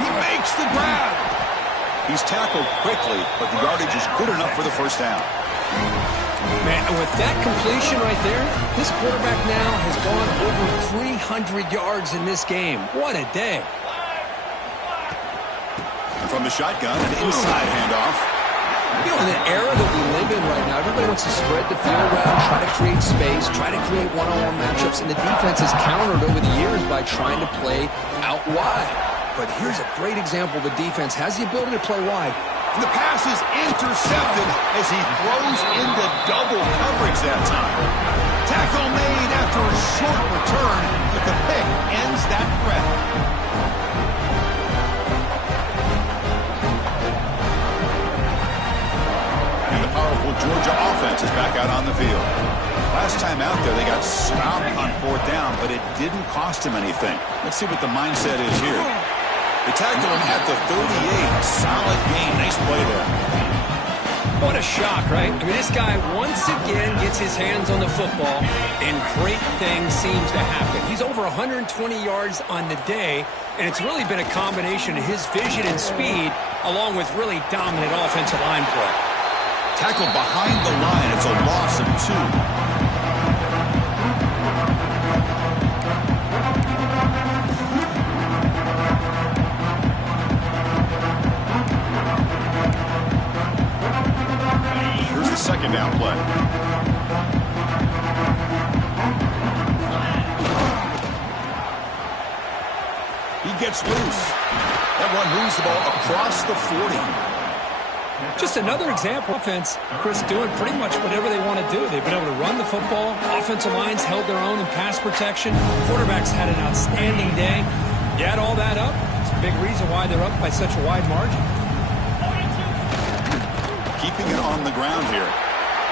He makes the grab. He's tackled quickly, but the yardage is good enough for the first down. Man, with that completion right there, this quarterback now has gone over 300 yards in this game. What a day. From the shotgun, an inside handoff. You know, in the era that we live in right now, everybody wants to spread the field around, try to create space, try to create one-on-one matchups, and the defense has countered over the years by trying to play out wide. But here's a great example. The defense has the ability to play wide. And the pass is intercepted as he throws into double coverage that time. Tackle made after a short return, but the pick ends that threat. And the powerful Georgia offense is back out on the field. Last time out there, they got stopped on fourth down, but it didn't cost him anything. Let's see what the mindset is here. They tackle him at the 38. Solid gain. Nice play there. What a shock, right? I mean, this guy once again gets his hands on the football, and great things seems to happen. He's over 120 yards on the day, and it's really been a combination of his vision and speed, along with really dominant offensive line play. Tackled behind the line. It's a loss of 2. Second down play. He gets loose. That one moves the ball across the 40. Just another example. Offense, Chris, doing pretty much whatever they want to do. They've been able to run the football. Offensive lines held their own in pass protection. Quarterbacks had an outstanding day. You add all that up, it's a big reason why they're up by such a wide margin. Keeping it on the ground here.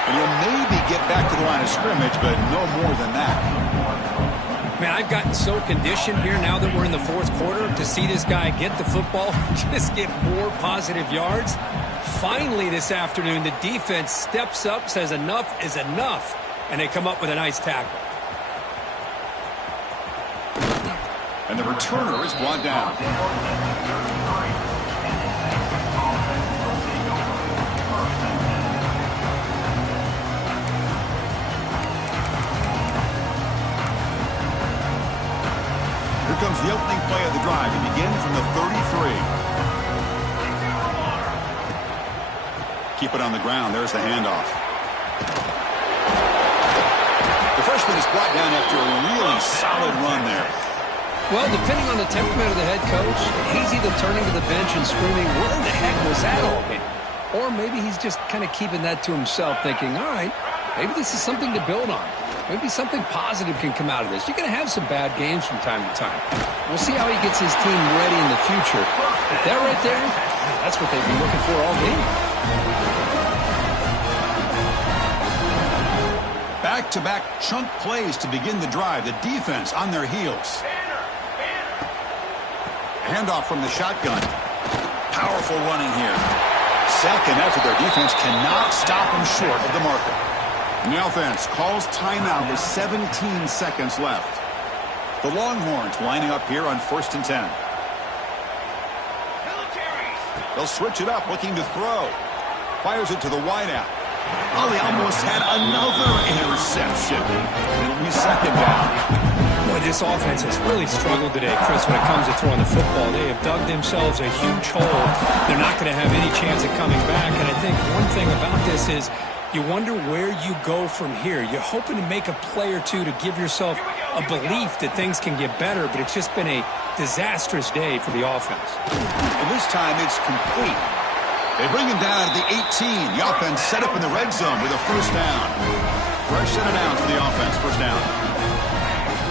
And you'll maybe get back to the line of scrimmage, but no more than that. Man, I've gotten so conditioned here now that we're in the fourth quarter to see this guy get the football, just get more positive yards. Finally this afternoon, the defense steps up, says enough is enough, and they come up with a nice tackle. And the returner is brought down. Here comes the opening play of the drive. It begins from the 33. Keep it on the ground. There's the handoff. The freshman is brought down after a really solid run there. Well, depending on the temperament of the head coach, he's either turning to the bench and screaming, where the heck was that all game? Or maybe he's just kind of keeping that to himself, thinking, all right, maybe this is something to build on. Maybe something positive can come out of this. You're going to have some bad games from time to time. We'll see how he gets his team ready in the future. But that right there, that's what they've been looking for all game. Back-to-back chunk plays to begin the drive. The defense on their heels. Handoff from the shotgun. Powerful running here. Second effort. Their defense cannot stop them short of the marker. And the offense calls timeout with 17 seconds left. The Longhorns lining up here on 1st and 10. They'll switch it up, looking to throw. Fires it to the wideout. Oh, he almost had another interception. It'll be second down. Boy, this offense has really struggled today, Chris, when it comes to throwing the football. They have dug themselves a huge hole. They're not going to have any chance of coming back. And I think one thing about this is you wonder where you go from here. You're hoping to make a play or two to give yourself a belief that things can get better, but it's just been a disastrous day for the offense. And this time it's complete. They bring him down at the 18. The offense set up in the red zone with a first down. Fresh set of downs for the offense. First down.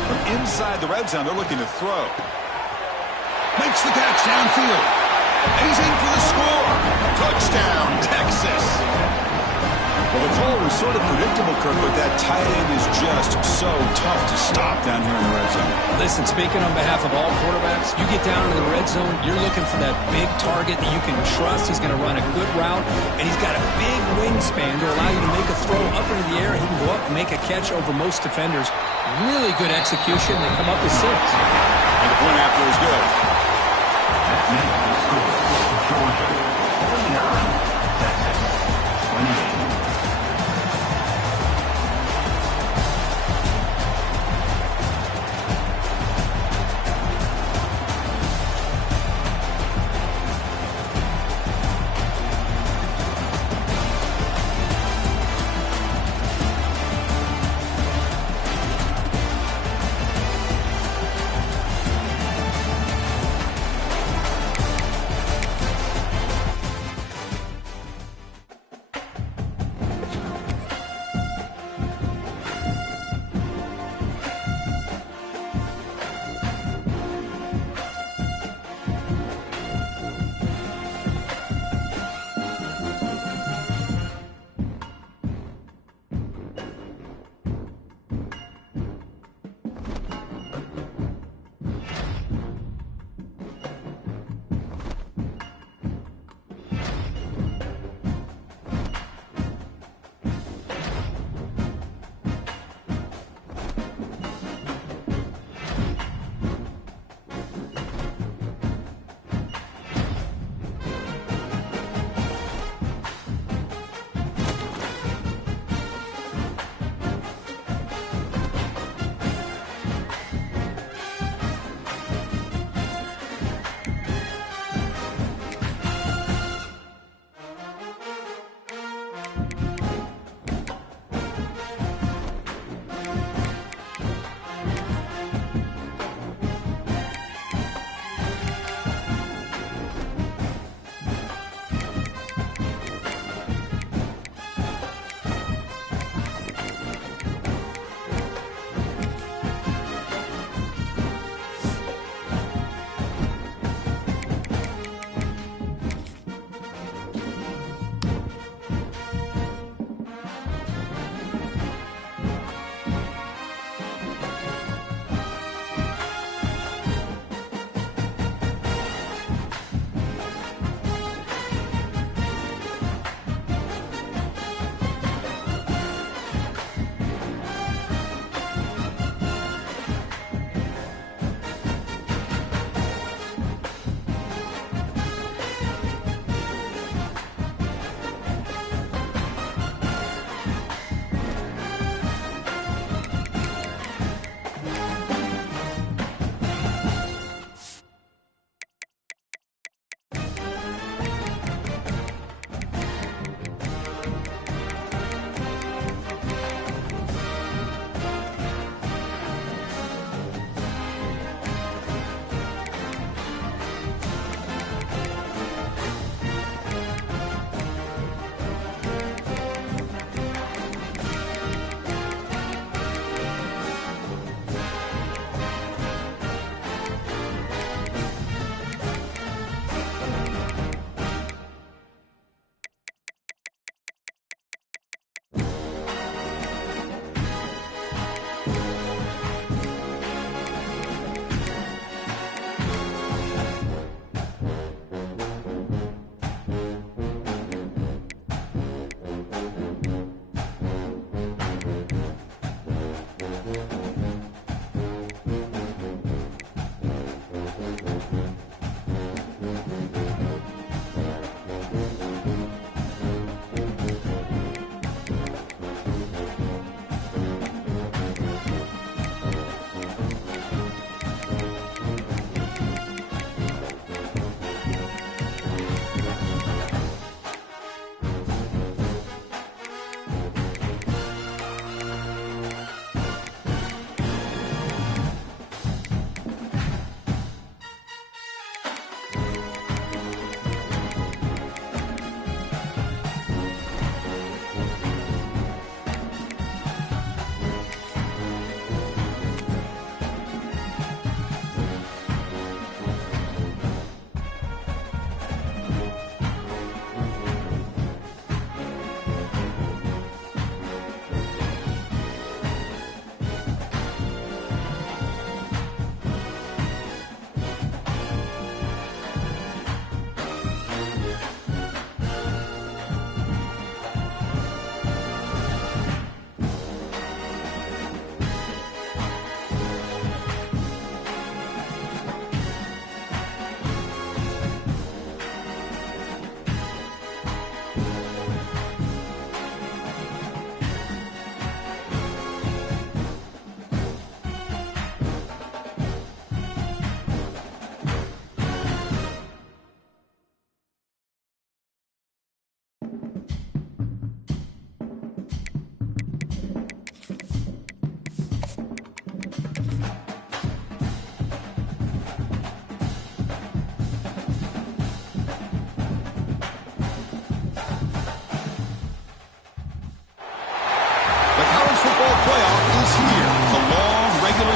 From inside the red zone, they're looking to throw. Makes the catch downfield. And he's in for the score. Touchdown, Texas. Well, the call was sort of predictable, Kirk, but that tight end is just so tough to stop down here in the red zone. Listen, speaking on behalf of all quarterbacks, you get down into the red zone, you're looking for that big target that you can trust. He's going to run a good route, and he's got a big wingspan to allow you to make a throw up into the air. He can go up and make a catch over most defenders. Really good execution. They come up with 6. And the point after is good. That's next to score. Georgia 49, Texas 28.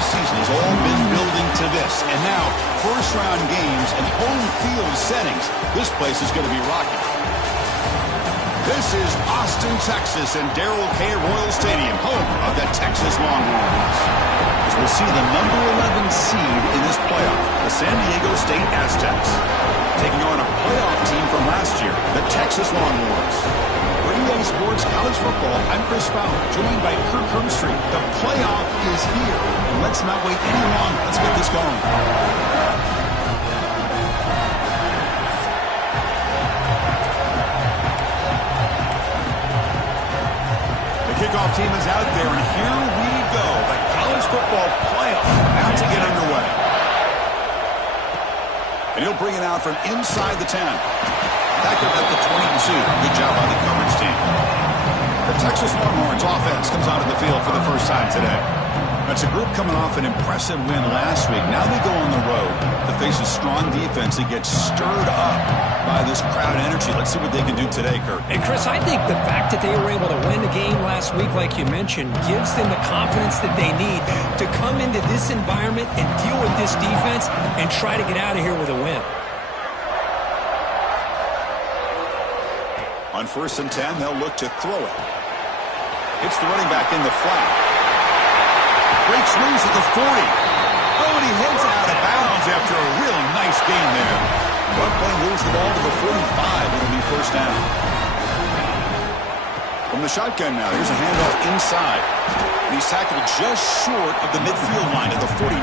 offseason has all been building to this. And now, first-round games and home field settings. This place is going to be rocking. This is Austin, Texas, and Darrell K. Royal Stadium, home of the Texas Longhorns. As we'll see the number 11 seed in this playoff, the San Diego State Aztecs, taking on a playoff team from last year, the Texas Longhorns. For EA Sports College Football, I'm Chris Fowler, joined by Kirk Hermstreet. The playoff is here, and let's not wait any longer. Let's get this going. Kickoff team is out there, and here we go. The college football playoff about to get underway. And he'll bring it out from inside the 10. Tackled at the 22. Good job by the coverage team. The Texas Longhorns offense comes out of the field for the first time today. That's a group coming off an impressive win last week. Now they go on the road to face a strong defense that gets stirred up by this crowd energy. Let's see what they can do today, Kirk. And, Chris, I think the fact that they were able to win the game last week, like you mentioned, gives them the confidence that they need to come into this environment and deal with this defense and try to get out of here with a win. On 1st and 10, they'll look to throw it. It's the running back in the flat. Breaks loose at the 40. Oh, and he heads out of bounds after a real nice gain there. One play moves the ball to the 45. It'll be first down. From the shotgun now, here's a handoff inside. And he's tackled just short of the midfield line at the 49.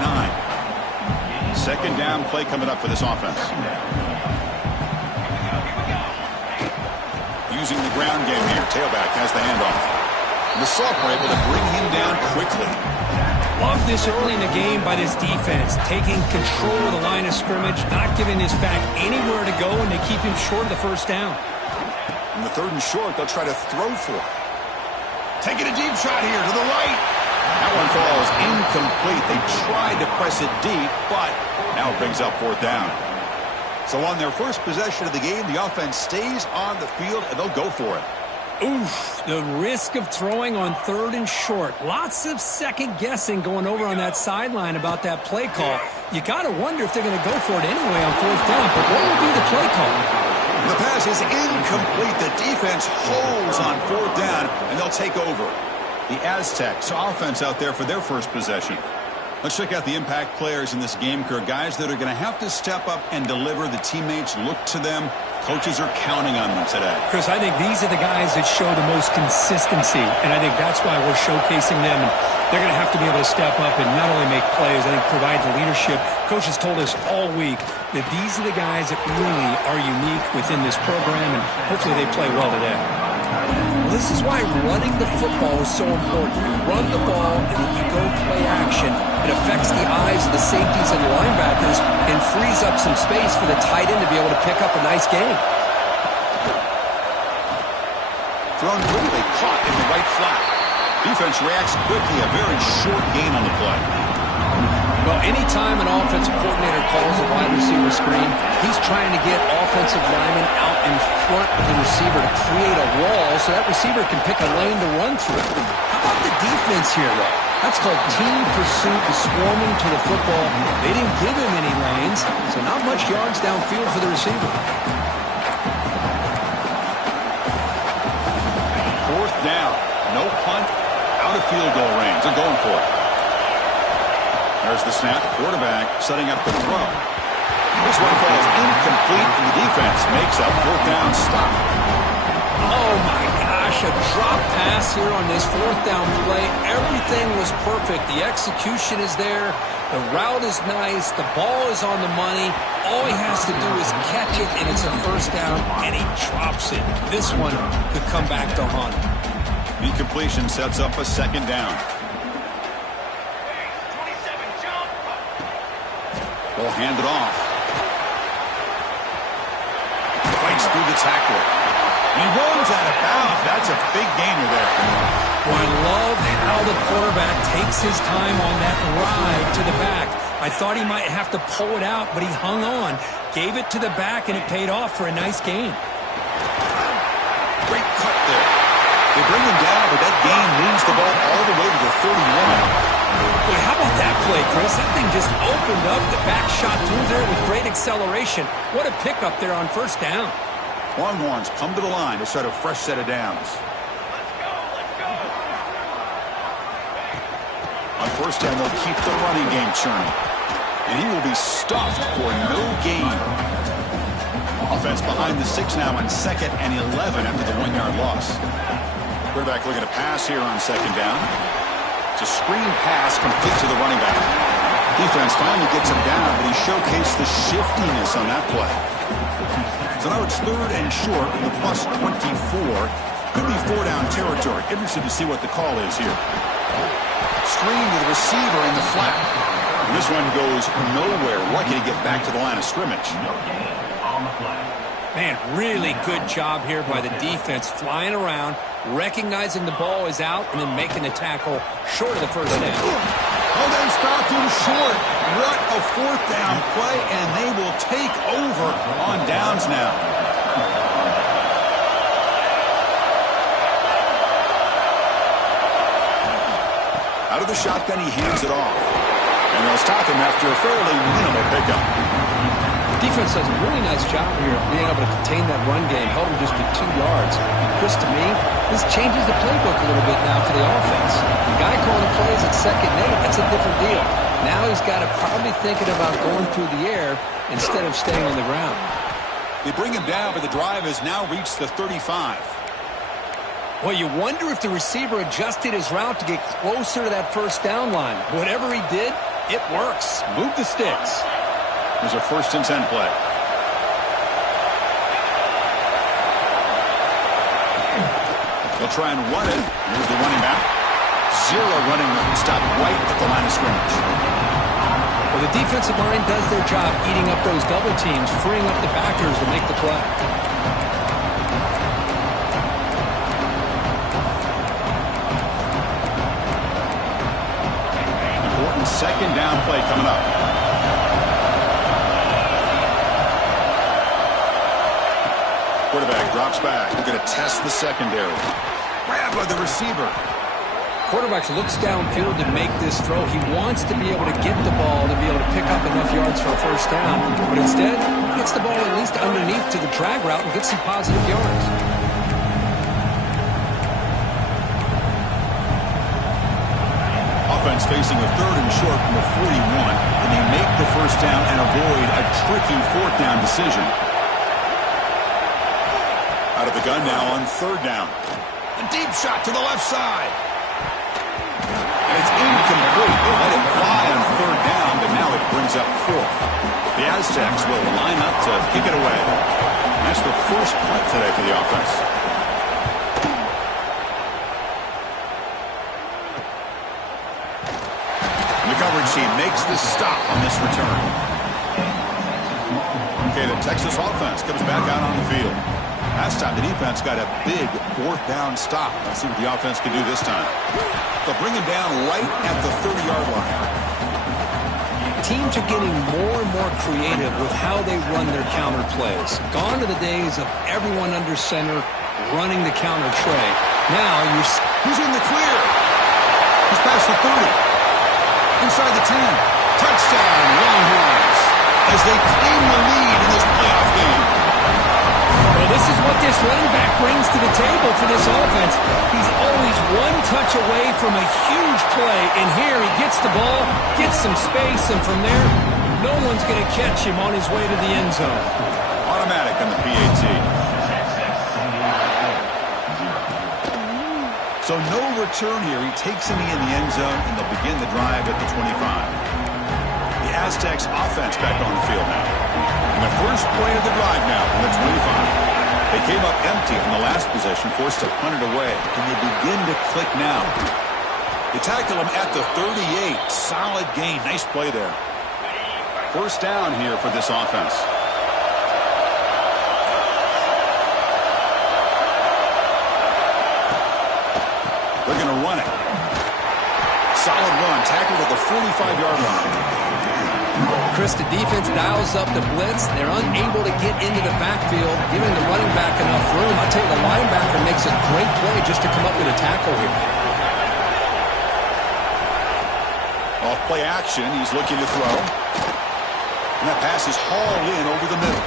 Second down play coming up for this offense. Using the ground game here. Tailback has the handoff. And the Sophomore able to bring him down quickly. Love this early in the game by this defense, taking control of the line of scrimmage, not giving this back anywhere to go, and they keep him short of the first down. In the 3rd and short, they'll try to throw for it. Taking a deep shot here to the right. That one falls incomplete. They tried to press it deep, but now it brings up 4th down. So on their first possession of the game, the offense stays on the field, and they'll go for it. Oof, the risk of throwing on 3rd and short. Lots of second guessing going over on that sideline about that play call. You got to wonder if they're going to go for it anyway on 4th down, but what will be the play call? The pass is incomplete. The defense holds on 4th down, and they'll take over. The Aztecs offense out there for their first possession. Let's check out the impact players in this game, Kirk. Guys that are going to have to step up and deliver. The teammates look to them. Coaches are counting on them today. Chris, I think these are the guys that show the most consistency, and I think that's why we're showcasing them. And they're going to have to be able to step up and not only make plays, I think provide the leadership. Coaches told us all week that these are the guys that really are unique within this program, and hopefully they play well today. Well, this is why running the football is so important. You run the ball, and then you go play action. It affects the eyes of the safeties and the linebackers and frees up some space for the tight end to be able to pick up a nice gain. Thrown quickly, caught in the right flat. Defense reacts quickly, a very short gain on the play. Well, anytime an offensive coordinator calls a wide receiver screen, he's trying to get offensive linemen out in front of the receiver to create a wall so that receiver can pick a lane to run through. How about the defense here, though? That's called team pursuit, the swarming to the football. They didn't give him any lanes, so not much yards downfield for the receiver. 4th down, no punt, out of field goal range. They're going for it. There's the snap, quarterback setting up the throw. This one falls incomplete, and the defense makes a 4th down stop. Oh, my gosh, a drop pass here on this 4th down play. Everything was perfect. The execution is there. The route is nice. The ball is on the money. All he has to do is catch it, and it's a 1st down, and he drops it. This one could come back to haunt him. The completion sets up a 2nd down. They'll hand it off. Fights through the tackler. And he runs out of bounds. That's a big gainer there. Well, I love how the quarterback takes his time on that ride to the back. I thought he might have to pull it out, but he hung on, gave it to the back, and it paid off for a nice gain. Great cut there. They bring him down, but that gain moves the ball all the way to the 31. Boy, how about that play play, Chris. That thing just opened up. The back shot through there with great acceleration. What a pickup there on first down. Longhorns come to the line to start a fresh set of downs. On first down, they'll keep the running game churning. And he will be stuffed for no gain. Offense behind the 6 now on 2nd and 11 after the 1-yard loss. Quarterback looking to pass here on 2nd down. It's a screen pass complete to the running back. Defense finally gets him down, but he showcased the shiftiness on that play. So now it's 3rd and short from the plus 24. Could be 4-down territory. Interested to see what the call is here. Screen to the receiver in the flat. And this one goes nowhere. Lucky to get back to the line of scrimmage. No gain on the play. Man, really good job here by the defense, flying around, recognizing the ball is out, and then making the tackle short of the first down. Oh, they stopped him short. What a 4th down play, and they will take over on downs now. Out of the shotgun, he hands it off. And they'll stop him after a fairly minimal pickup. Defense does a really nice job here of being able to contain that run game, held him just to 2 yards. Chris, to me, this changes the playbook a little bit now for the offense. The guy calling plays at 2nd and 8, that's a different deal. Now he's got to probably thinking about going through the air instead of staying on the ground. They bring him down, but the drive has now reached the 35. Well, you wonder if the receiver adjusted his route to get closer to that first down line. Whatever he did, it works. Move the sticks. There's a 1st and 10 play. They'll try and run it. Here's the running back. 0 running room. Stop right at the line of scrimmage. Well, the defensive line does their job eating up those double teams, freeing up the backers to make the play. Important 2nd down play coming up. Quarterback drops back. They're going to test the secondary. Grab by the receiver. Quarterback looks downfield to make this throw. He wants to be able to get the ball to be able to pick up enough yards for a first down. But instead, he gets the ball at least underneath to the drag route and gets some positive yards. Offense facing a 3rd and short from the 41. And they make the first down and avoid a tricky 4th down decision. Out of the gun now on 3rd down. A deep shot to the left side. And it's incomplete. They let it fly on 3rd down, but now it brings up 4th. The Aztecs will line up to kick it away. And that's the first punt today for the offense. And the coverage team makes the stop on this return. Okay, the Texas offense comes back out on the field. Last time, the defense got a big 4th down stop. Let's see what the offense can do this time. They'll bring him down right at the 30-yard line. Teams are getting more and more creative with how they run their counter plays. Gone are the days of everyone under center running the counter tray. Now He's in the clear. He's past the 30. Inside the 10. Touchdown, Longhorns, as they claim the lead in this playoff game. Well, this is what this running back brings to the table for this offense. He's always one touch away from a huge play, and here he gets the ball, gets some space, and from there, no one's going to catch him on his way to the end zone. Automatic on the PAT. So no return here. He takes him in the end zone, and they'll begin the drive at the 25. The Aztecs offense back on the field now. And the first play of the drive now from the 25. They came up empty in the last possession, forced to punt it away. And they begin to click now. They tackle him at the 38. Solid gain. Nice play there. First down here for this offense. They're going to run it. Solid run. Tackled at the 45-yard line. Chris, the defense dials up the blitz. They're unable to get into the backfield, giving the running back enough room. I tell you, the linebacker makes a great play just to come up with a tackle here. Off play action, he's looking to throw. And that pass is hauled in over the middle.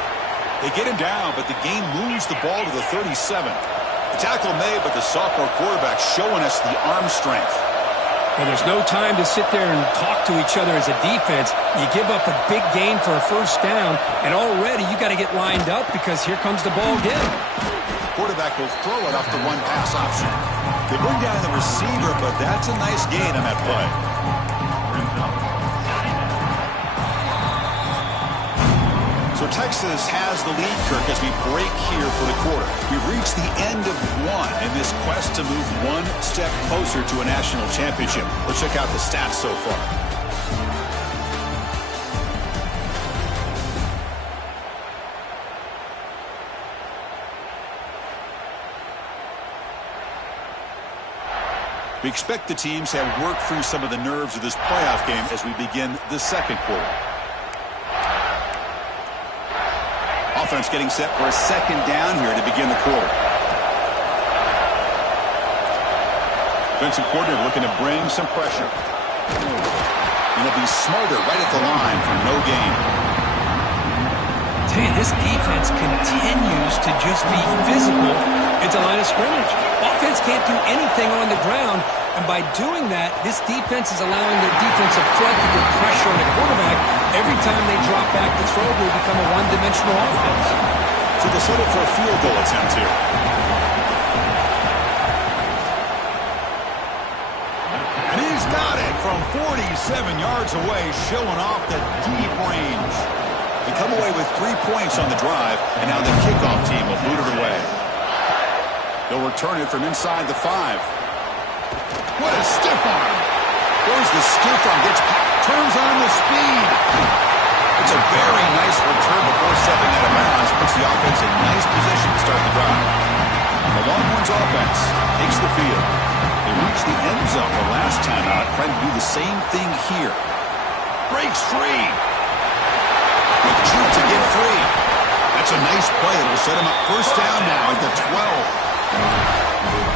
They get him down, but the game moves the ball to the 37. The tackle made, but the sophomore quarterback showing us the arm strength. And there's no time to sit there and talk to each other as a defense. You give up a big gain for a first down, and already you got to get lined up because here comes the ball again. Quarterback will throw it off the one pass option. They bring down the receiver, but that's a nice gain on that play. So Texas has the lead, Kirk, as we break here for the quarter. We've reached the end of one in this quest to move one step closer to a national championship. Let's check out the stats so far. We expect the teams to have worked through some of the nerves of this playoff game as we begin the second quarter. Offense getting set for a second down here to begin the quarter. Defensive coordinator looking to bring some pressure. And he'll be smarter right at the line for no gain. Tell you, this defense continues to just be physical at the line of scrimmage. Offense can't do anything on the ground, and by doing that, this defense is allowing their defensive front to get pressure on the quarterback. Every time they drop back to throw, will become a one-dimensional offense. So they'll settle for a field goal attempt here. And he's got it from 47 yards away, showing off the deep range. They come away with 3 points on the drive, and now the kickoff team will boot it away. They'll return it from inside the 5. What a stiff arm. There's the stiff arm. Turns on the speed. It's a very nice return before stepping out of bounds. Puts the offense in nice position to start the drive. The Longhorns offense takes the field. They reach the end zone the last time out, trying to do the same thing here. Breaks free. Quick juke to get free. That's a nice play. It'll set him up first down now at the 12.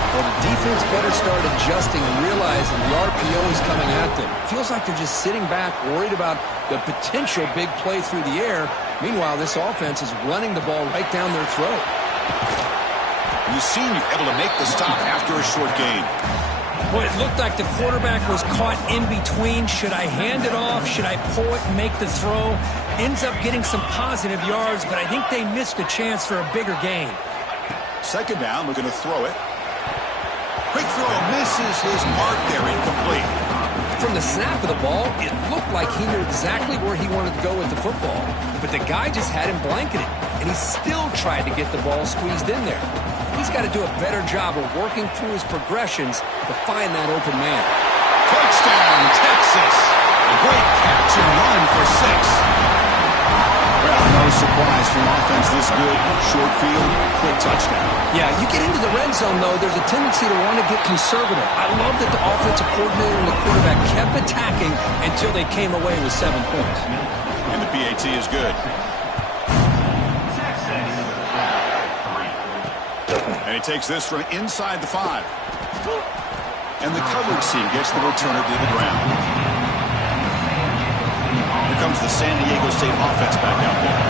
Well, the defense better start adjusting and realizing the RPO is coming at them. Feels like they're just sitting back, worried about the potential big play through the air. Meanwhile, this offense is running the ball right down their throat. And the senior able to make the stop after a short gain. Well, it looked like the quarterback was caught in between. Should I hand it off? Should I pull it and make the throw? Ends up getting some positive yards, but I think they missed a chance for a bigger gain. Second down, looking to throw it. Quick throw, misses his mark there, incomplete. From the snap of the ball, it looked like he knew exactly where he wanted to go with the football. But the guy just had him blanketed, and he still tried to get the ball squeezed in there. He's got to do a better job of working through his progressions to find that open man. Touchdown, Texas. A great catch and run for 6. Well, no surprise from offense this good. Short field, quick touchdown. Yeah, you get into the red zone, though, there's a tendency to want to get conservative. I love that the offensive coordinator and the quarterback kept attacking until they came away with 7 points. And the PAT is good. And he takes this from inside the 5. And the coverage team gets the returner to the ground. Here comes the San Diego State offense back out there.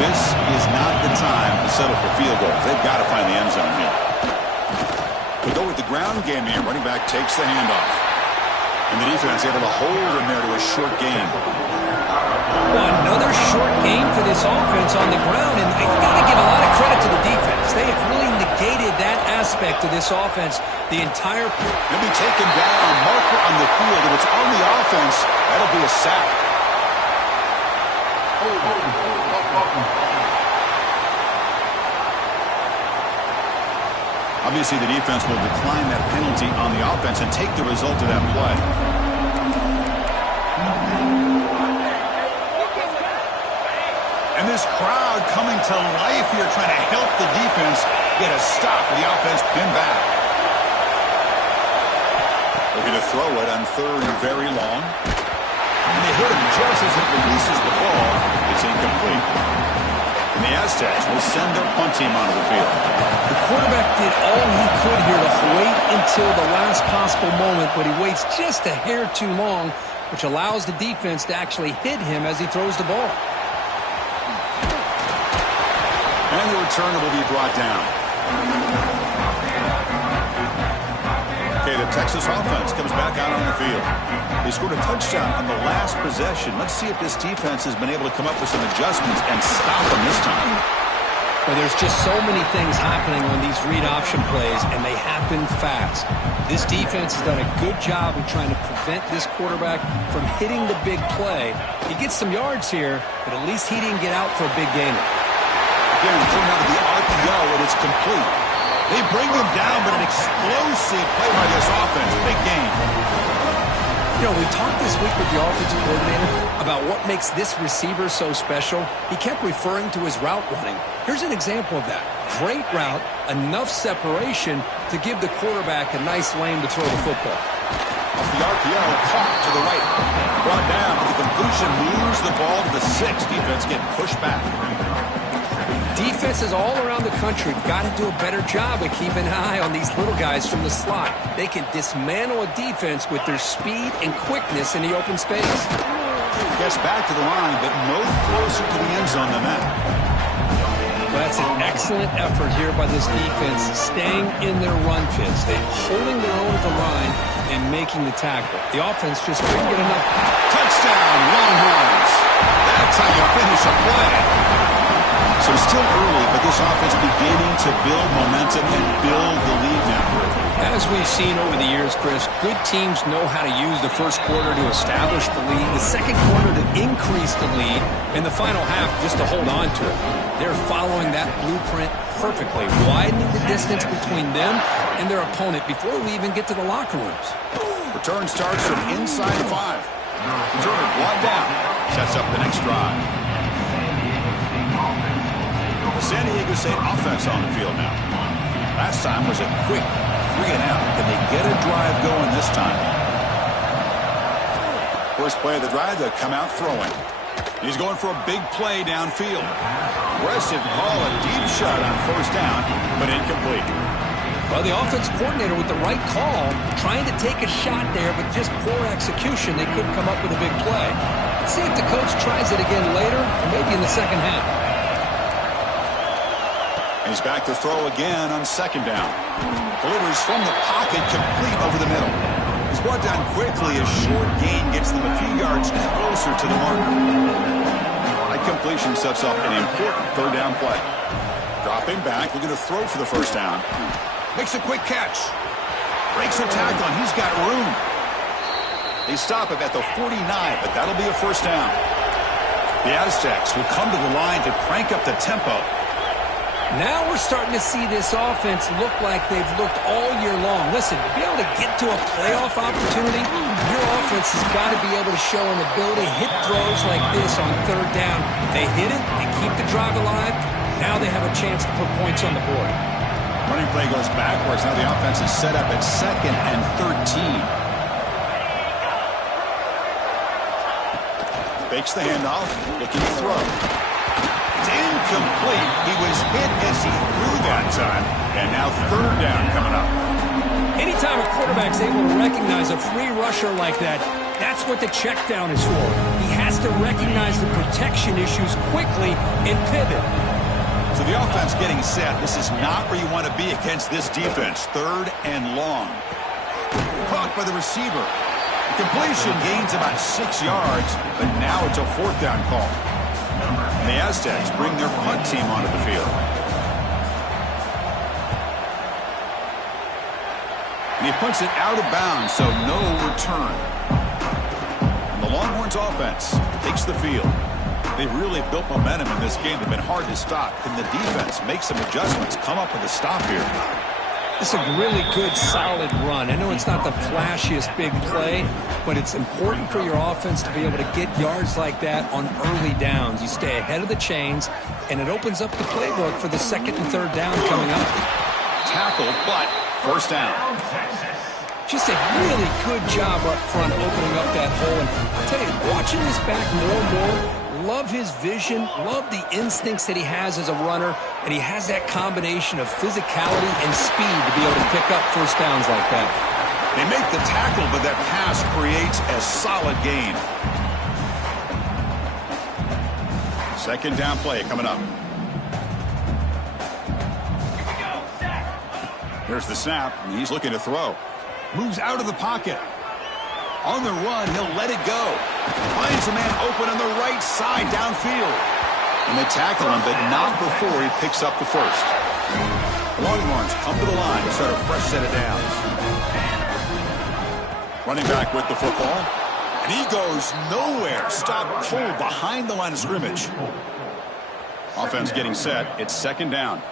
This is not the time to settle for field goals. They've got to find the end zone here. We go with the ground game here. Running back takes the handoff. And the defense able to hold him there to a short gain. Well, another short gain for this offense on the ground, and you got to give a lot of credit to the defense. They have really negated that aspect of this offense the entire. He'll be taken down, marker on the field. If it's on the offense, that'll be a sack. Obviously, the defense will decline that penalty on the offense and take the result of that play. And this crowd coming to life here, trying to help the defense get a stop with the offense pinned back. Looking to throw it on third and very long. And they hit him just as it releases the ball. It's incomplete. And the Aztecs will send their punt team onto the field. The quarterback did all he could here to wait until the last possible moment, but he waits just a hair too long, which allows the defense to actually hit him as he throws the ball. And the return will be brought down. Okay, the Texas offense comes back out on the field. They scored a touchdown on the last possession. Let's see if this defense has been able to come up with some adjustments and stop them this time. Well, there's just so many things happening on these read option plays, and they happen fast. This defense has done a good job of trying to prevent this quarterback from hitting the big play. He gets some yards here, but at least he didn't get out for a big gainer. Again, coming out of the RPO, and it's complete. They bring him down, but an explosive play by this offense. Big game. You know, we talked this week with the offensive coordinator about what makes this receiver so special. He kept referring to his route running. Here's an example of that. Great route, enough separation to give the quarterback a nice lane to throw the football. Off the RPO, caught to the right. Brought down, but the completion moves the ball to the 6. Defense getting pushed back. Defenses all around the country have got to do a better job of keeping an eye on these little guys from the slot. They can dismantle a defense with their speed and quickness in the open space. Gets back to the line, but no closer to the end zone than that. Well, that's an excellent effort here by this defense, staying in their run fits. They're holding their own at the line and making the tackle. The offense just couldn't get enough. Touchdown, Longhorns. That's how you finish a play. So still early, but this offense beginning to build momentum and build the lead now. As we've seen over the years, Chris, good teams know how to use the first quarter to establish the lead, the second quarter to increase the lead, and the final half just to hold on to it. They're following that blueprint perfectly, widening the distance between them and their opponent before we even get to the locker rooms. Return starts from inside the 5. Returner brought down. Sets up the next drive. San Diego State offense on the field now. Last time was a quick 3-and-out. Can they get a drive going this time? First play of the drive, they'll come out throwing. He's going for a big play downfield. Aggressive call, a deep shot on first down, but incomplete. Well, the offensive coordinator with the right call, trying to take a shot there, but just poor execution. They couldn't come up with a big play. Let's see if the coach tries it again later, or maybe in the second half. He's back to throw again on second down. Delivers from the pocket, complete over the middle. He's brought down quickly. A short gain gets them a few yards closer to the marker. That completion sets up an important third down play. Dropping back, looking to throw for the first down. Makes a quick catch. Breaks a tackle, and he's got room. They stop him at the 49, but that'll be a first down. The Aztecs will come to the line to crank up the tempo. Now we're starting to see this offense look like they've looked all year long. Listen, to be able to get to a playoff opportunity, your offense has got to be able to show an ability to hit throws like this on third down. They hit it, they keep the drive alive. Now they have a chance to put points on the board. Running play goes backwards. Now the offense is set up at 2nd and 13. Fakes the handoff, looking to throw. It's incomplete. He was hit as he threw that time. And now third down coming up. Anytime a quarterback's able to recognize a free rusher like that, that's what the check down is for. He has to recognize the protection issues quickly and pivot. So the offense getting set. This is not where you want to be against this defense. 3rd and long. Caught by the receiver. The completion gains about 6 yards, but now it's a 4th down call. And the Aztecs bring their punt team onto the field. And he punts it out of bounds, so no return. And the Longhorns offense takes the field. They've really built momentum in this game. They've been hard to stop. Can the defense make some adjustments, come up with a stop here? It's a really good, solid run. I know it's not the flashiest big play, but it's important for your offense to be able to get yards like that on early downs. You stay ahead of the chains, and it opens up the playbook for the 2nd and 3rd down coming up. Tackled, but first down. Just a really good job up front opening up that hole. And I'll tell you, watching this back more and more, Love his vision, love the instincts that he has as a runner, and he has that combination of physicality and speed to be able to pick up first downs like that. They make the tackle, but that pass creates a solid gain. Second down play coming up. There's the snap, and he's looking to throw. Moves out of the pocket. On the run, he'll let it go. Finds a man open on the right side downfield. And they tackle him, but not before he picks up the first. Longhorns come to the line to start a fresh set of downs. Running back with the football. And he goes nowhere. Stop cold behind the line of scrimmage. Offense getting set. It's second down.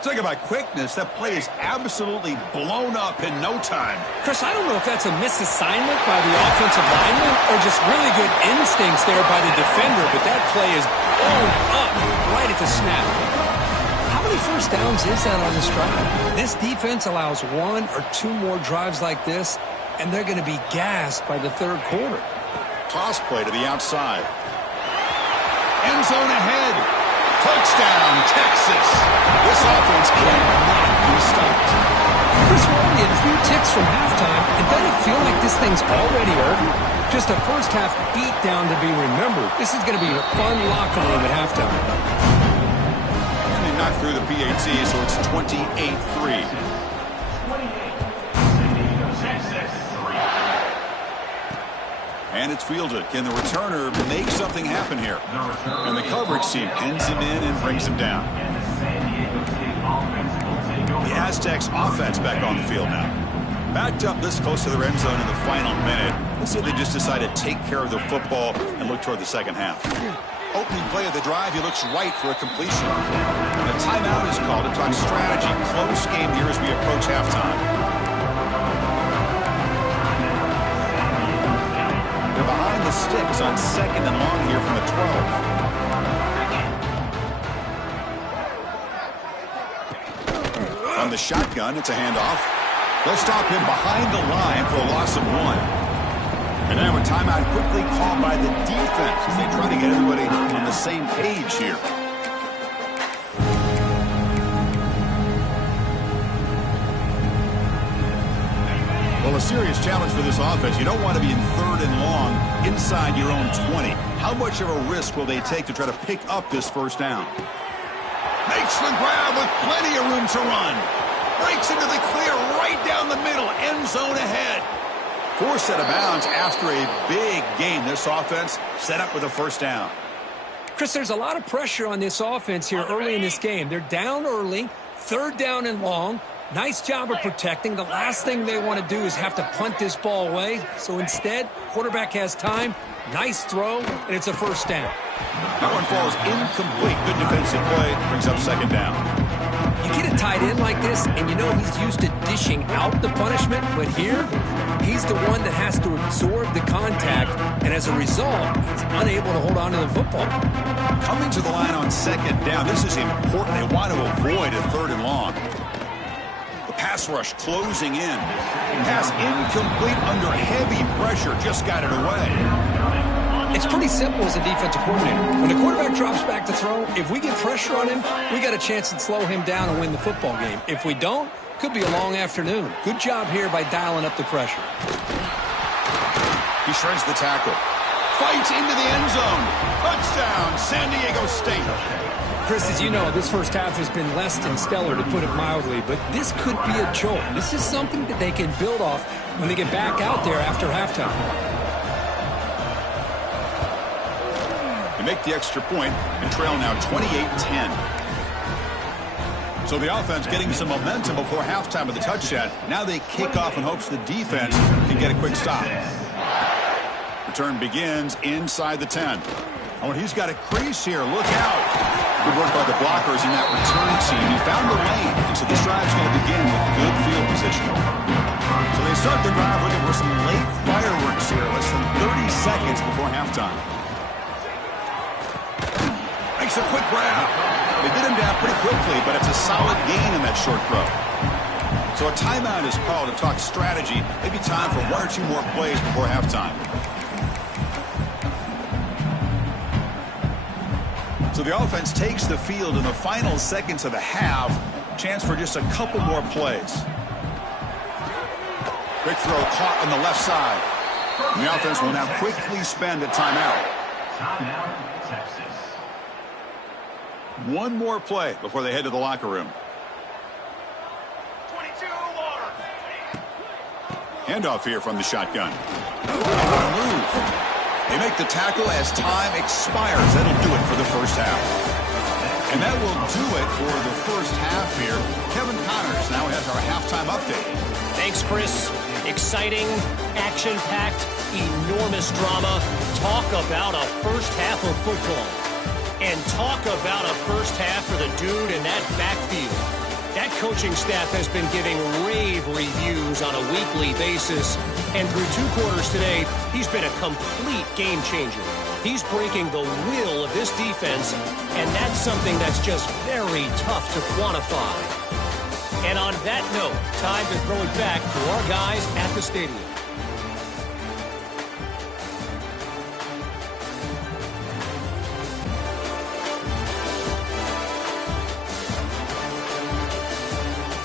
Talk about quickness. That play is absolutely blown up in no time. Chris, I don't know if that's a misassignment by the offensive lineman or just really good instincts there by the defender, but that play is blown up right at the snap. How many first downs is that on this drive? This defense allows one or two more drives like this, and they're going to be gassed by the third quarter. Toss play to the outside. End zone ahead. Touchdown, Texas. This offense cannot be stopped. Chris, we're only a few ticks from halftime, and doesn't it feel like this thing's already over? Just a first-half beatdown to be remembered. This is going to be a fun locker room at halftime. And they knocked through the PAT, so it's 28-3. And it's fielded. Can the returner make something happen here? And the coverage team pins him in and brings him down. The Aztecs offense back on the field now. Backed up this close to the end zone in the final minute. Let's see if they just decide to take care of the football and look toward the second half. Opening play of the drive, he looks right for a completion. And a timeout is called to talk strategy. Close game here as we approach halftime. They're behind the sticks on second and long here from the 12. On the shotgun, it's a handoff. They'll stop him behind the line for a loss of one. And now a timeout quickly called by the defense as they try to get everybody on the same page here. Well, a serious challenge for this offense. You don't want to be in third and long inside your own 20. How much of a risk will they take to try to pick up this first down? Makes the grab with plenty of room to run. Breaks into the clear right down the middle. End zone ahead. Forced out of bounds after a big game. This offense set up with a first down. Chris, there's a lot of pressure on this offense here early in this game. They're down early, third down and long. Nice job of protecting. The last thing they want to do is have to punt this ball away. So instead, quarterback has time. Nice throw, and it's a first down. That one falls incomplete. Good defensive play. Brings up second down. You get a tight end like this, and you know he's used to dishing out the punishment. But here, he's the one that has to absorb the contact. And as a result, he's unable to hold on to the football. Coming to the line on second down. This is important. They want to avoid a third and long. Pass rush closing in. Pass incomplete under heavy pressure. Just got it away. It's pretty simple as a defensive coordinator. When the quarterback drops back to throw, if we get pressure on him, we got a chance to slow him down and win the football game. If we don't, could be a long afternoon. Good job here by dialing up the pressure. He shreds the tackle. Fights into the end zone. Touchdown, San Diego State. Chris, as you know, this first half has been less than stellar, to put it mildly, but this could be a jolt. This is something that they can build off when they get back out there after halftime. They make the extra point and trail now 28-10. So the offense getting some momentum before halftime with the touchdown. Now they kick off in hopes the defense can get a quick stop. Return begins inside the 10. Oh, and he's got a crease here. Look out. Good work by the blockers in that return team. He found the lane, and so this drive's going to begin with good field position. So they start the drive looking for some late fireworks here, less than 30 seconds before halftime. Makes a quick grab. They get him down pretty quickly, but it's a solid gain in that short throw. So a timeout is called to talk strategy. Maybe time for one or two more plays before halftime. So the offense takes the field in the final seconds of the half. Chance for just a couple more plays. Quick throw caught on the left side. And the offense will now quickly spend a timeout. Timeout, Texas. One more play before they head to the locker room. 22 water. Handoff here from the shotgun. What a move. They make the tackle as time expires. That'll do it for the first half. And that will do it for the first half here. Kevin Connors now has our halftime update. Thanks, Chris. Exciting, action-packed, enormous drama. Talk about a first half of football. And talk about a first half for the dude in that backfield. That coaching staff has been giving rave reviews on a weekly basis. And through 2 quarters today, he's been a complete game changer. He's breaking the will of this defense, and that's something that's just very tough to quantify. And on that note, time to throw it back to our guys at the stadium.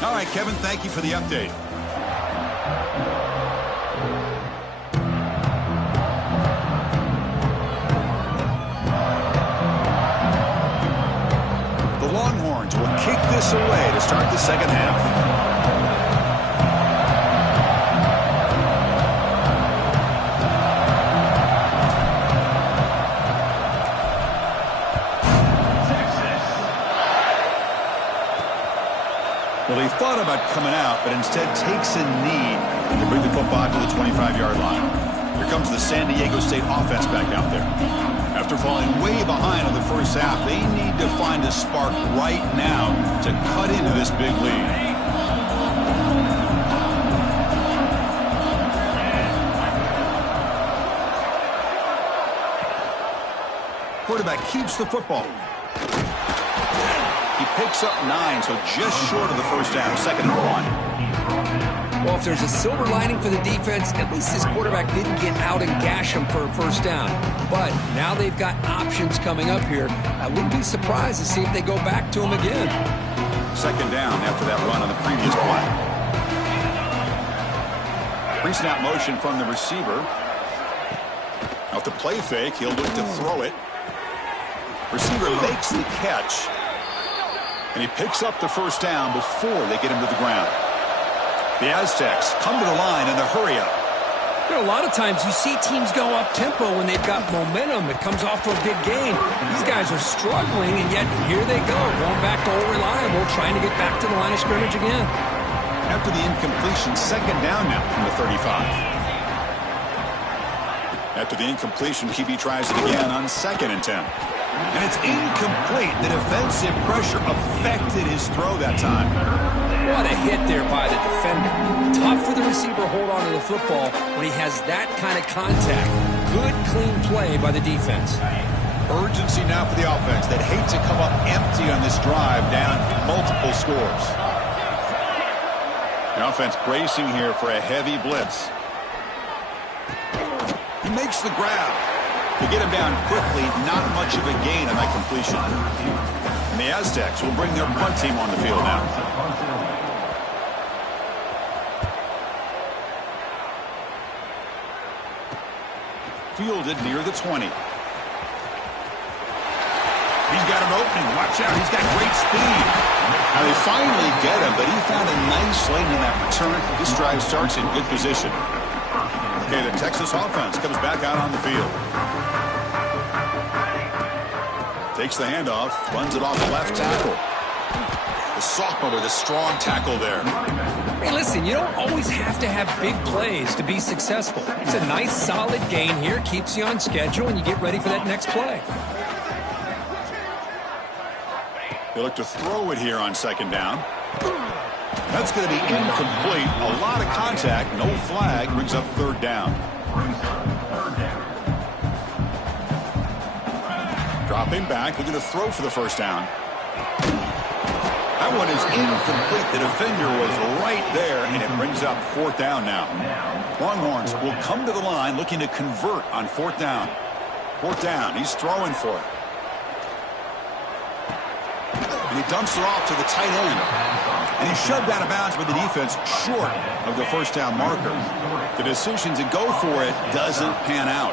All right, Kevin, thank you for the update. The Longhorns will kick this away to start the second half. Well, he thought about coming out, but instead takes a knee to bring the football to the 25-yard line. Here comes the San Diego State offense back out there. After falling way behind in the first half, they need to find a spark right now to cut into this big lead. Quarterback keeps the football. He picks up 9, so just short of the first down, 2nd and 1. Well, if there's a silver lining for the defense, at least this quarterback didn't get out and gash him for a first down. But now they've got options coming up here. I wouldn't be surprised to see if they go back to him again. 2nd down after that run on the previous play. Pre-snap motion from the receiver. Off the play fake, he'll look to throw it. Receiver makes the catch. And he picks up the first down before they get him to the ground. The Aztecs come to the line in the hurry-up. You know, a lot of times you see teams go up-tempo when they've got momentum. It comes off to a big gain. These guys are struggling, and yet here they go, going back to old reliable, trying to get back to the line of scrimmage again. After the incompletion, 2nd down now from the 35. After the incompletion, QB tries it again on 2nd and 10. And it's incomplete. The defensive pressure affected his throw that time. What a hit there by the defender. Tough for the receiver to hold on to the football when he has that kind of contact. Good, clean play by the defense. Urgency now for the offense. They'd hate to come up empty on this drive, down multiple scores. The offense bracing here for a heavy blitz. He makes the grab. To get him down quickly, not much of a gain on that completion. And the Aztecs will bring their punt team on the field now. Fielded near the 20. He's got an opening. Watch out. He's got great speed. Now they finally get him, but he found a nice lane in that return. This drive starts in good position. Okay, the Texas offense comes back out on the field. Takes the handoff, runs it off the left tackle. The sophomore with a strong tackle there. Hey, listen, you don't always have to have big plays to be successful. It's a nice, solid gain here, keeps you on schedule, and you get ready for that next play. They look to throw it here on 2nd down. That's going to be incomplete. A lot of contact, no flag, brings up 3rd down. Dropping back, looking to throw for the first down. That one is incomplete. The defender was right there, and it brings up 4th down now. Longhorns will come to the line looking to convert on 4th down. 4th down, he's throwing for it. and he dumps it off to the tight end. And he's shoved out of bounds by the defense short of the first down marker. The decision to go for it doesn't pan out.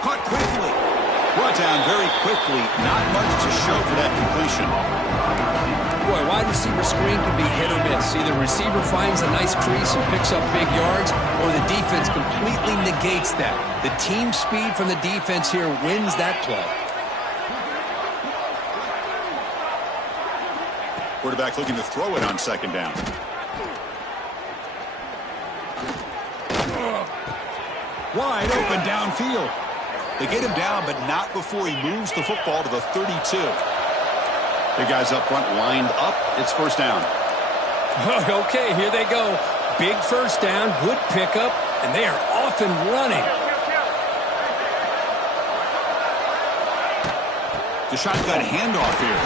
Caught quickly. Brought down very quickly. Not much to show for that completion. Boy, wide receiver screen can be hit or miss. Either receiver finds a nice crease and picks up big yards, or the defense completely negates that. The team speed from the defense here wins that play. Quarterback looking to throw it on second down. Wide open downfield. They get him down, but not before he moves the football to the 32. The guys up front lined up. It's first down. Okay, here they go. Big first down, good pickup, and they are off and running. The shotgun handoff here.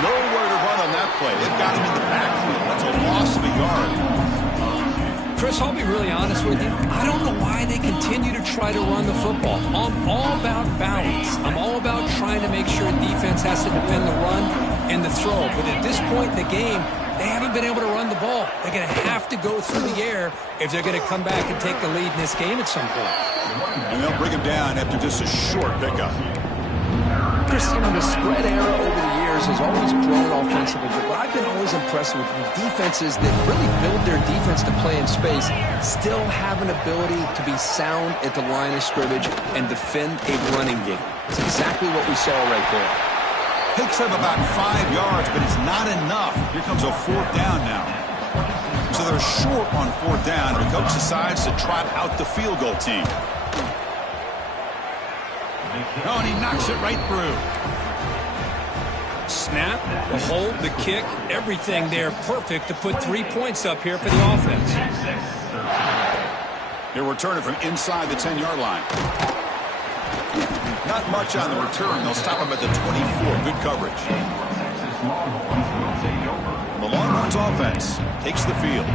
Nowhere to run on that play. They've got him in the backfield. That's a loss of a yard. Chris, I'll be really honest with you. I don't know why they continue to try to run the football. I'm all about balance. I'm all about trying to make sure defense has to defend the run and the throw. But at this point in the game, they haven't been able to run the ball. They're going to have to go through the air if they're going to come back and take the lead in this game at some point. And they'll bring him down after just a short pickup. Chris, the spread era over the years has always grown offensively, but I've been always impressed with the defenses that really build their defense to play in space, still have an ability to be sound at the line of scrimmage and defend a running game. It's exactly what we saw right there. Picks up about 5 yards, but it's not enough. Here comes a fourth down now. So they're short on fourth down, and the coach decides to trot out the field goal team. Oh, and he knocks it right through. Snap, the hold, the kick, everything there perfect to put 3 points up here for the offense. They're returning from inside the 10-yard line. Not much on the return. They'll stop him at the 24. Good coverage. The Longhorns offense takes the field.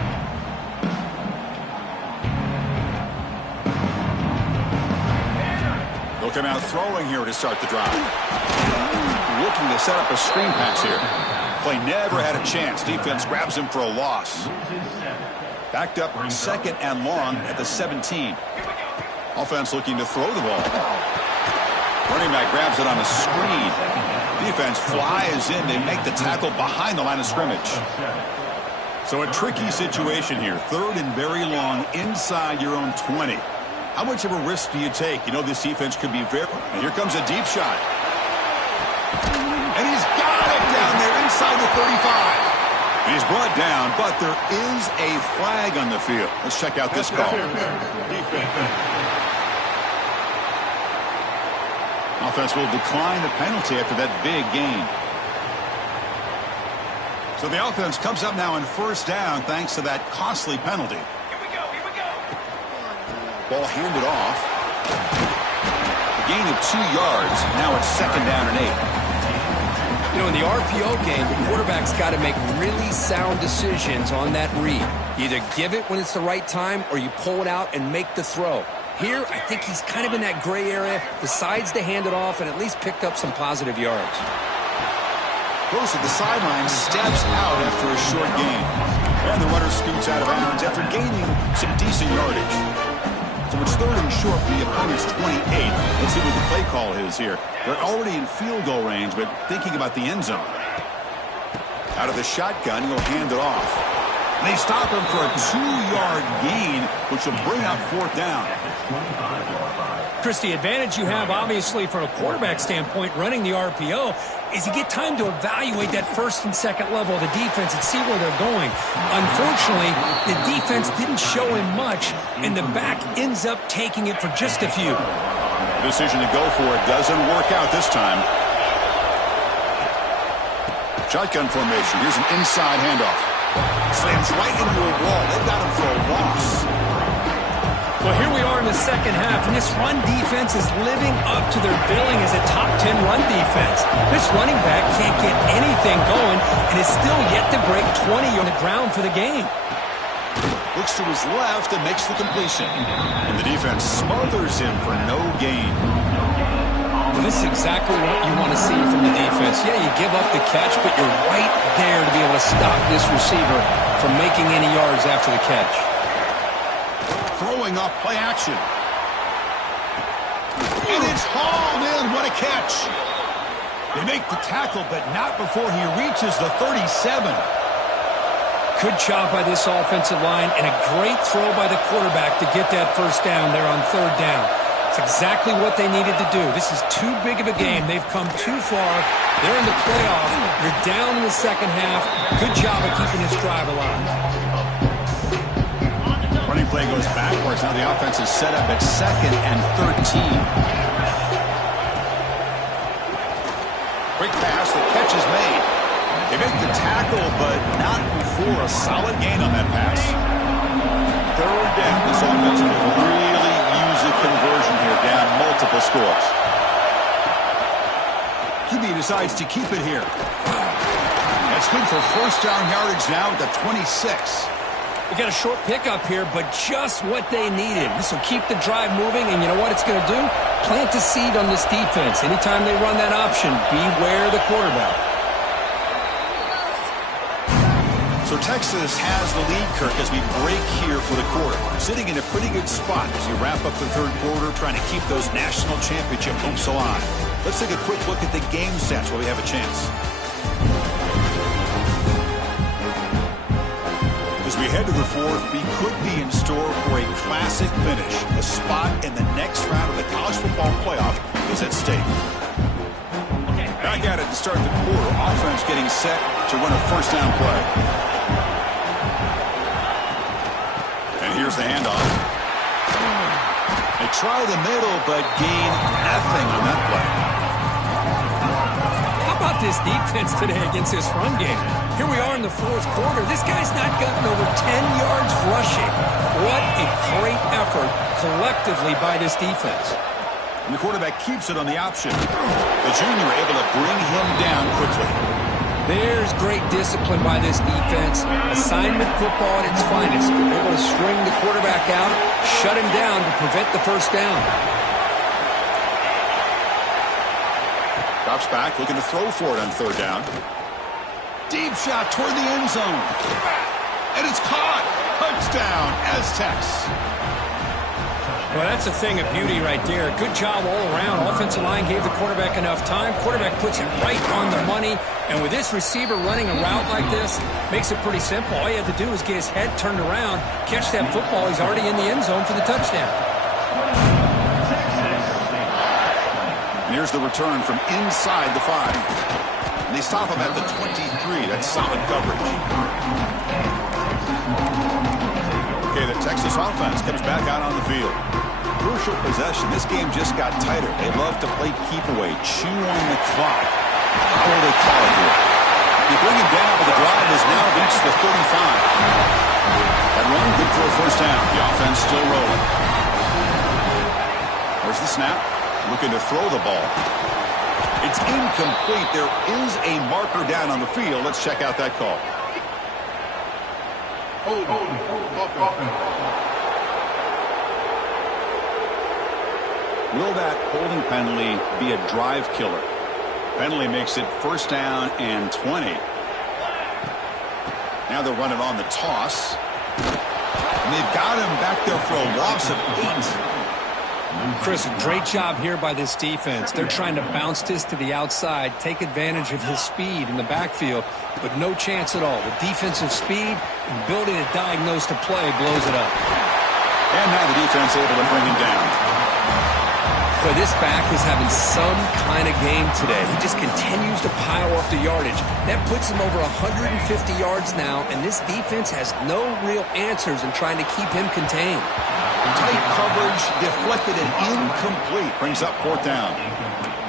They'll come out throwing here to start the drive. Looking to set up a screen pass here. Play never had a chance. Defense grabs him for a loss. Backed up second and long at the 17. Offense looking to throw the ball. Running back grabs it on a screen. Defense flies in. They make the tackle behind the line of scrimmage. So a tricky situation here. Third and very long inside your own 20. How much of a risk do you take? You know this defense could be very... And here comes a deep shot. And he's got it down there inside the 35. And he's brought down, but there is a flag on the field. Let's check out this call. Offense will decline the penalty after that big gain. So the offense comes up now on first down thanks to that costly penalty. Ball handed off. A gain of 2 yards. Now it's second down and 8. You know, in the RPO game, the quarterback's got to make really sound decisions on that read. Either give it when it's the right time or you pull it out and make the throw. Here, I think he's kind of in that gray area, decides to hand it off and at least picked up some positive yards. Goes to the sideline, steps out after a short gain. And the runner scoots out of bounds after gaining some decent yardage. So it's third and short from the opponent's 28. Let's see what the play call is here. They're already in field goal range, but thinking about the end zone. Out of the shotgun, he'll hand it off. And they stop him for a 2-yard gain, which will bring up fourth down. Chris, the advantage you have, obviously, from a quarterback standpoint, running the RPO, is you get time to evaluate that first and second level of the defense and see where they're going. Unfortunately, the defense didn't show him much, and the back ends up taking it for just a few. The decision to go for it doesn't work out this time. Shotgun formation. Here's an inside handoff. Slams right into a wall. They've got him for a loss. Well, here we are in the second half, and this run defense is living up to their billing as a top 10 run defense. This running back can't get anything going and is still yet to break 20 on the ground for the game. Looks to his left and makes the completion. And the defense smothers him for no gain. Well, this is exactly what you want to see from the defense. Yeah, you give up the catch, but you're right there to be able to stop this receiver from making any yards after the catch. Throwing off play action. And it's hauled in. What a catch. They make the tackle, but not before he reaches the 37. Good job by this offensive line, and a great throw by the quarterback to get that first down there on third down. It's exactly what they needed to do. This is too big of a game. They've come too far. They're in the playoff. You're down in the second half. Good job of keeping this drive alive. Running play goes backwards. Now the offense is set up at 2nd and 13. Quick pass. The catch is made. They make the tackle, but not before a solid gain on that pass. Third down. This offense will really use a conversion here, down multiple scores. QB decides to keep it here. That's good for first down yardage now at the 26. We got a short pickup here, but just what they needed. This will keep the drive moving, and you know what it's going to do? Plant a seed on this defense. Anytime they run that option, beware the quarterback. So Texas has the lead, Kirk, as we break here for the quarter. Sitting in a pretty good spot as you wrap up the third quarter, trying to keep those national championship hopes alive. Let's take a quick look at the game stats while we have a chance. As we head to the fourth, we could be in store for a classic finish. A spot in the next round of the college football playoff is at stake. Back at it to start the quarter. Offense getting set to run a first down play. And here's the handoff. They try the middle, but gain nothing on that play. How about this defense today against this run game? Here we are in the fourth quarter. This guy's not gotten over 10 yards rushing. What a great effort collectively by this defense. And the quarterback keeps it on the option. The junior able to bring him down quickly. There's great discipline by this defense. Assignment football at its finest. Able to string the quarterback out, shut him down to prevent the first down. Drops back, looking to throw for it on third down. Deep shot toward the end zone. And it's caught. Touchdown, Aztecs. Well, that's a thing of beauty right there. Good job all around. Offensive line gave the quarterback enough time. Quarterback puts it right on the money. And with this receiver running a route like this, makes it pretty simple. All you have to do is get his head turned around, catch that football. He's already in the end zone for the touchdown. And here's the return from inside the 5. And they stop him at the 23. That's solid coverage. Okay, the Texas offense comes back out on the field. Crucial possession. This game just got tighter. They love to play keep away, chew on the clock. How will they call it here? You bring him down, but the drive has now reached the 35. That run good for a first down. The offense still rolling. There's the snap. Looking to throw the ball. It's incomplete. There is a marker down on the field. Let's check out that call. Will that holding penalty be a drive killer? Penalty makes it first down and 20. Now they'll run it on the toss. And they've got him back there for a loss of 8. Chris, great job here by this defense. They're trying to bounce this to the outside, take advantage of his speed in the backfield, but no chance at all. The defensive speed and ability to diagnose the play blows it up. And now the defense able to bring him down. But this back is having some kind of game today. He just continues to pile up the yardage. That puts him over 150 yards now, and this defense has no real answers in trying to keep him contained. Tight coverage, deflected and incomplete. Brings up fourth down.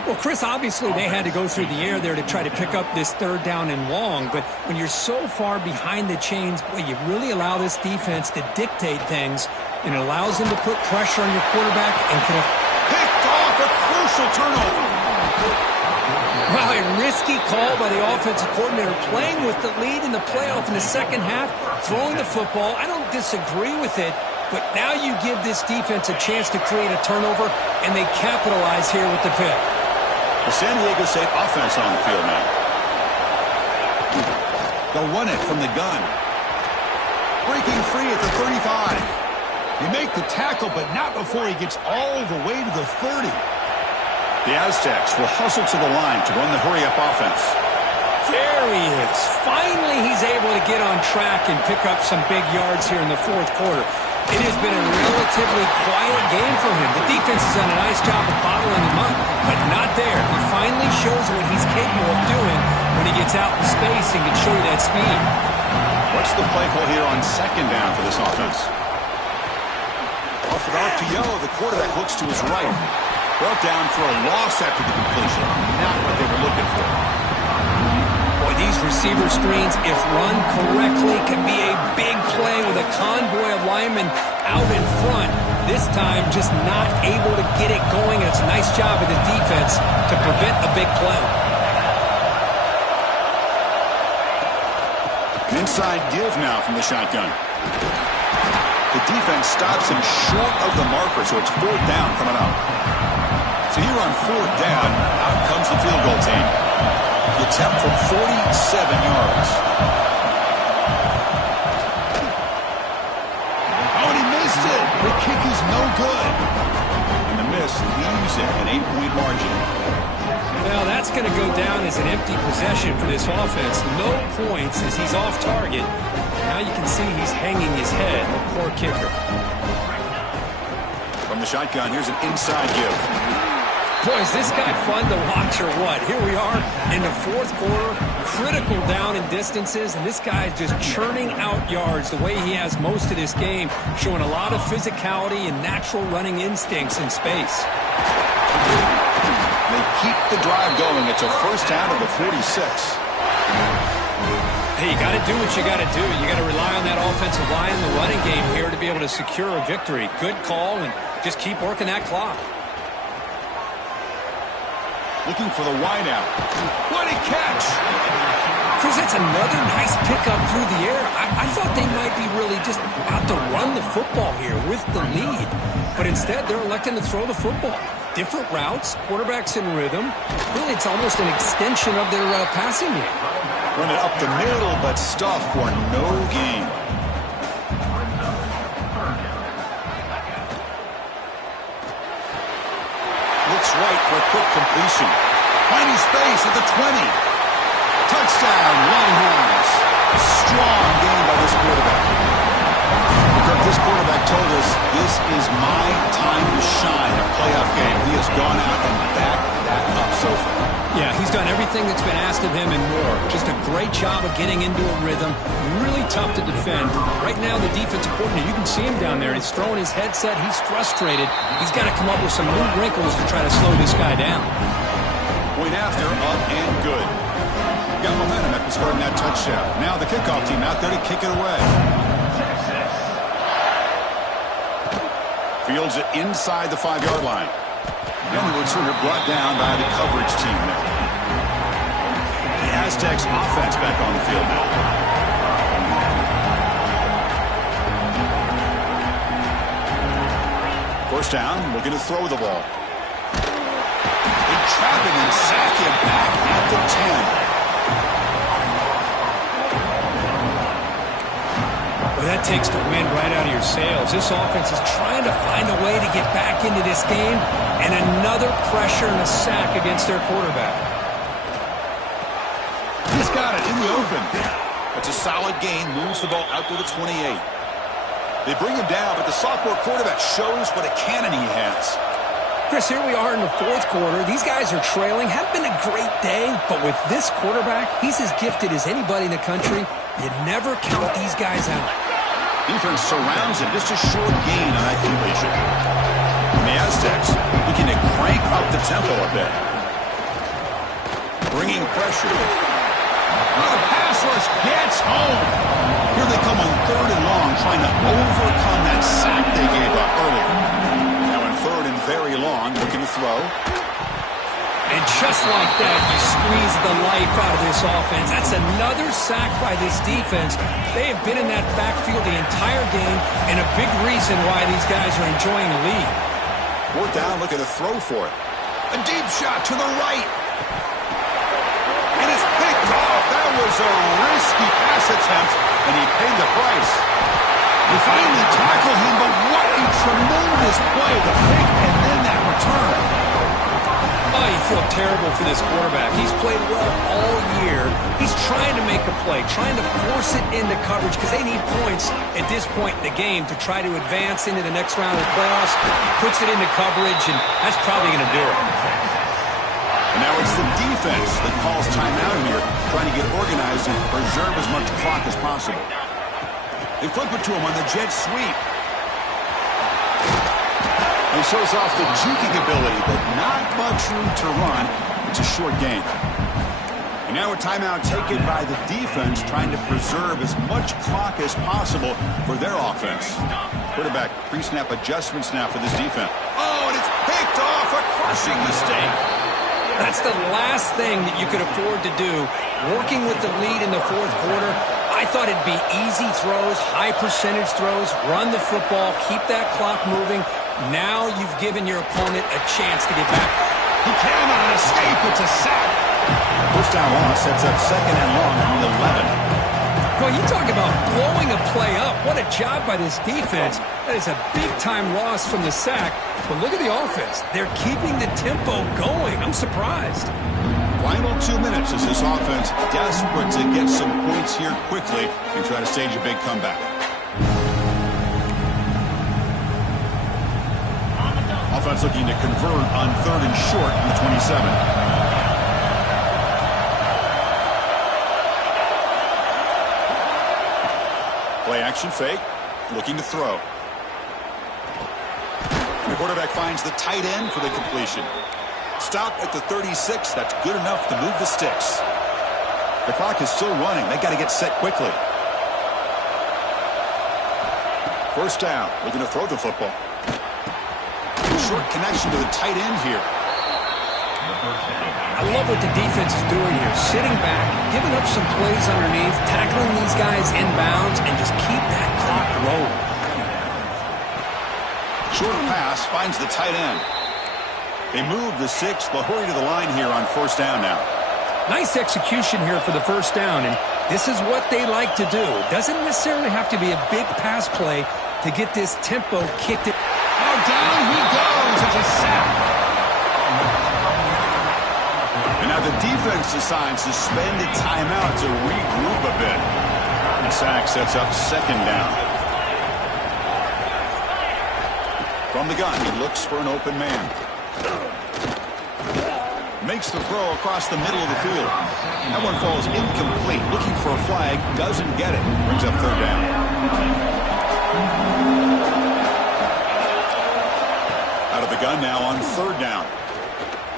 Well, Chris, obviously they had to go through the air there to try to pick up this third down and long, but when you're so far behind the chains, boy, you really allow this defense to dictate things, and it allows them to put pressure on your quarterback and can picked off a crucial turnover. Wow, a risky call by the offensive coordinator, playing with the lead in the playoff in the second half, throwing the football. I don't disagree with it, but now you give this defense a chance to create a turnover, and they capitalize here with the pick. The San Diego State offense on the field now. They'll run it from the gun. Breaking free at the 35. You make the tackle, but not before he gets all the way to the 30. The Aztecs will hustle to the line to run the hurry-up offense. There he is. Finally, he's able to get on track and pick up some big yards here in the fourth quarter. It has been a relatively quiet game for him. The defense has done a nice job of bottling him up, but not there. He finally shows what he's capable of doing when he gets out in space and can show you that speed. What's the play call here on second down for this offense? Off an RPO, the quarterback looks to his right. Brought down for a loss after the completion. Not what they were looking for. Boy, these receiver screens, if run correctly, can be a big play with a convoy of linemen out in front. This time, just not able to get it going. It's a nice job of the defense to prevent a big play. An inside give now from the shotgun. The defense stops him short of the marker, so it's fourth down coming up. So here on fourth down, out comes the field goal team. The attempt from 47 yards. Oh, and he missed it. The kick is no good. And the miss leaves it an 8-point margin. Well, that's going to go down as an empty possession for this offense. No points as he's off target. Now you can see he's hanging his head. Poor kicker. From the shotgun, here's an inside give. Boy, is this guy fun to watch or what? Here we are in the fourth quarter, critical down in distances, and this guy is just churning out yards the way he has most of this game, showing a lot of physicality and natural running instincts in space. They keep the drive going. It's a first down of the 46. Hey, you got to do what you got to do. You got to rely on that offensive line in the running game here to be able to secure a victory. Good call, and just keep working that clock. Looking for the wideout. What a catch! Chris, that's another nice pickup through the air. I thought they might be really just out to run the football here with the lead. But instead, they're electing to throw the football. Different routes, quarterbacks in rhythm. Really, it's almost an extension of their passing game. Run it up the middle, but stuff for no gain. Looks right for a quick completion. Finding space at the 20. Touchdown, Longhorns. Strong game by this quarterback. Kirk, this quarterback told us this is my time to shine in a playoff game. He has gone out and backed that up so far. Yeah, he's done everything that's been asked of him and more. Just a great job of getting into a rhythm. Really tough to defend. Right now, the defensive coordinator, you can see him down there. He's throwing his headset. He's frustrated. He's got to come up with some new wrinkles to try to slow this guy down. Point after, up and good. Got momentum after scoring that touchdown. Now the kickoff team out there to kick it away. Fields it inside the 5-yard line. And the returner brought down by the coverage team there. The Aztecs offense back on the field now. First down, looking to throw the ball. They trap him and sack him back at the 10. Well, that takes the wind right out of your sails. This offense is trying to find a way to get back into this game, and another pressure and a sack against their quarterback. He's got it in the open. It's a solid gain, moves the ball out to the 28. They bring him down, but the sophomore quarterback shows what a cannon he has. Chris, here we are in the fourth quarter. These guys are trailing. Hadn't been a great day, but with this quarterback, he's as gifted as anybody in the country. You never count these guys out. Defense surrounds him. Just a short gain on that completion. And the Aztecs looking to crank up the tempo a bit. Bringing pressure. Well, the pass rush gets home. Here they come on 3rd and long, trying to overcome that sack they gave up earlier. Now in 3rd and very long, looking to throw. And just like that, you squeeze the life out of this offense. That's another sack by this defense. They have been in that backfield the entire game, and a big reason why these guys are enjoying the lead. 4th down, looking to throw for it. A deep shot to the right. And it's picked off. That was a risky pass attempt, and he paid the price. They finally tackled him, but what a tremendous play. The pick and then that return. Oh, you feel terrible for this quarterback. He's played well all year. He's trying to make a play, trying to force it into coverage because they need points at this point in the game to try to advance into the next round of the playoffs. Puts it into coverage, and that's probably going to do it. And now it's the defense that calls timeout here, trying to get organized and preserve as much clock as possible. They flip it to him on the jet sweep. He shows off the juking ability, but not much room to run. It's a short game. And now a timeout taken by the defense, trying to preserve as much clock as possible for their offense. Quarterback pre-snap adjustments now for this defense. Oh, and it's picked off. A crushing mistake. That's the last thing that you could afford to do. Working with the lead in the fourth quarter, I thought it'd be easy throws, high percentage throws, run the football, keep that clock moving. Now you've given your opponent a chance to get back. He cannot escape. It's a sack. First down loss sets up second and long on the 11. Well, you talk about blowing a play up. What a job by this defense. That is a big-time loss from the sack. But look at the offense. They're keeping the tempo going. I'm surprised. Final 2 minutes as this offense desperate to get some points here quickly and try to stage a big comeback. Offense looking to convert on third and short on the 27. Play action fake, looking to throw. The quarterback finds the tight end for the completion. Stop at the 36. That's good enough to move the sticks. The clock is still running. They got to get set quickly. First down. Looking to throw the football. Short connection to the tight end here. I love what the defense is doing here. Sitting back, giving up some plays underneath, tackling these guys inbounds, and just keep that clock rolling. Short pass finds the tight end. They move the six. They'll hurry to the line here on first down now. Nice execution here for the first down, and this is what they like to do. Doesn't necessarily have to be a big pass play to get this tempo kicked in. Now down he goes. It's a sack. And now the defense decides to spend a timeout to regroup a bit. The sack sets up second down. From the gun, he looks for an open man. Makes the throw across the middle of the field. That one falls incomplete. Looking for a flag. Doesn't get it. Brings up third down. Out of the gun now on third down.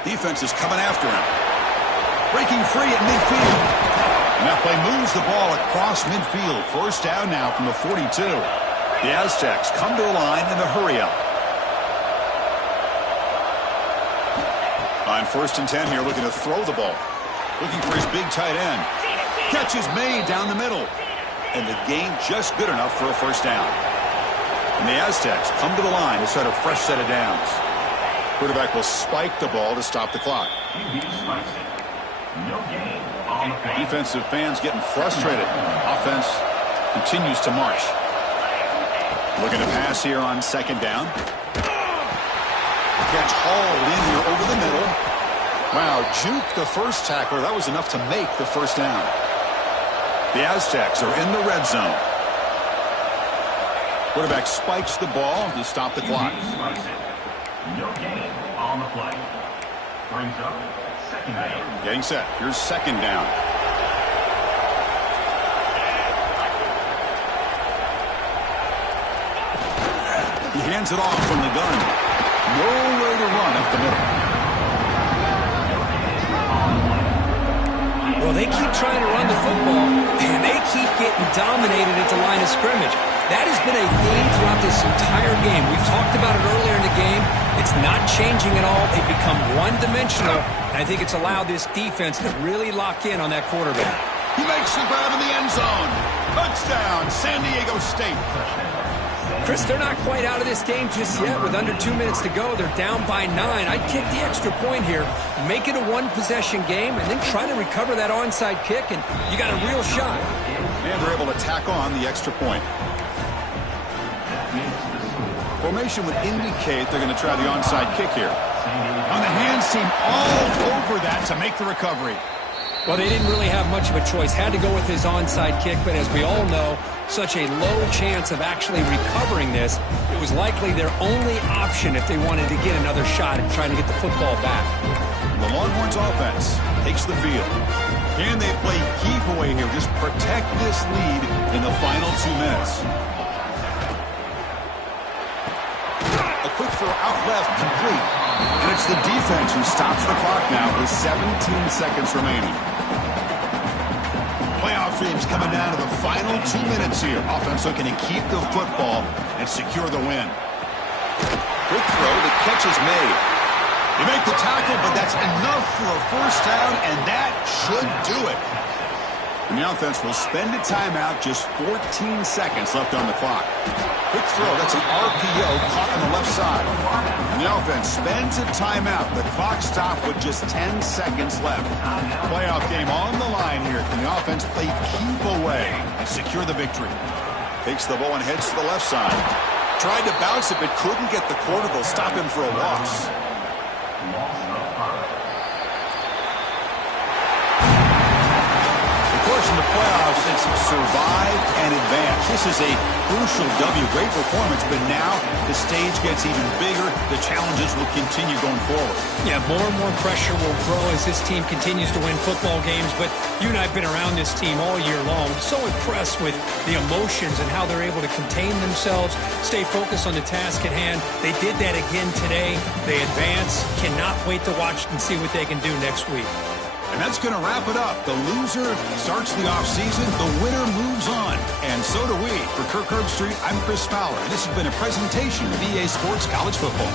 Defense is coming after him. Breaking free at midfield. And that play moves the ball across midfield. First down now from the 42. The Aztecs come to the line in the hurry up. On first and 10 here, looking to throw the ball. Looking for his big tight end. Catch is made down the middle. And the gain just good enough for a first down. And the Aztecs come to the line to set a fresh set of downs. Quarterback will spike the ball to stop the clock. Defensive fans getting frustrated. Offense continues to march. Looking to pass here on second down. Catch hauled in here over the middle. Wow, juke the first tackler. That was enough to make the first down. The Aztecs are in the red zone. Quarterback spikes the ball to stop the clock. No gain on the play. Brings up second down. Getting set. Here's second down. He hands it off from the gun. Nowhere to run up the middle. Well, they keep trying to run the football, and they keep getting dominated at the line of scrimmage. That has been a theme throughout this entire game. We've talked about it earlier in the game. It's not changing at all. They've become one-dimensional, and I think it's allowed this defense to really lock in on that quarterback. He makes the grab in the end zone. Touchdown, San Diego State. Chris, they're not quite out of this game just yet. With under 2 minutes to go, they're down by 9. I'd kick the extra point here, make it a one-possession game, and then try to recover that onside kick, and you got a real shot. And they're able to tack on the extra point. Formation would indicate they're going to try the onside kick here. On the hands team, all over that to make the recovery. Well, they didn't really have much of a choice. Had to go with his onside kick, but as we all know, such a low chance of actually recovering this. It was likely their only option if they wanted to get another shot at trying to get the football back. The Longhorns offense takes the field. Can they play keep away here? Just protect this lead in the final 2 minutes. A quick throw out left, complete. And it's the defense who stops the clock now with 17 seconds remaining. Playoff dreams coming down to the final 2 minutes here. Offense looking to keep the football and secure the win. Quick throw, the catch is made. You make the tackle, but that's enough for a first down, and that should do it. And the offense will spend a timeout, just 14 seconds left on the clock. Quick throw, that's an RPO caught on the left side. And the offense spends a timeout. The clock stopped with just 10 seconds left. Playoff game on the line here. Can the offense play keep away and secure the victory? Takes the ball and heads to the left side. Tried to bounce it, but couldn't get the quarter. They'll stop him for a loss. In the playoffs, it's survive and advance. This is a crucial W. Great performance, but now the stage gets even bigger. The challenges will continue going forward. Yeah, more and more pressure will grow as this team continues to win football games, but you and I have been around this team all year long. So impressed with the emotions and how they're able to contain themselves, stay focused on the task at hand. They did that again today. They advance. Cannot wait to watch and see what they can do next week. And that's going to wrap it up. The loser starts the offseason. The winner moves on. And so do we. For Kirk Herbstreit, I'm Chris Fowler. And this has been a presentation of EA Sports College Football.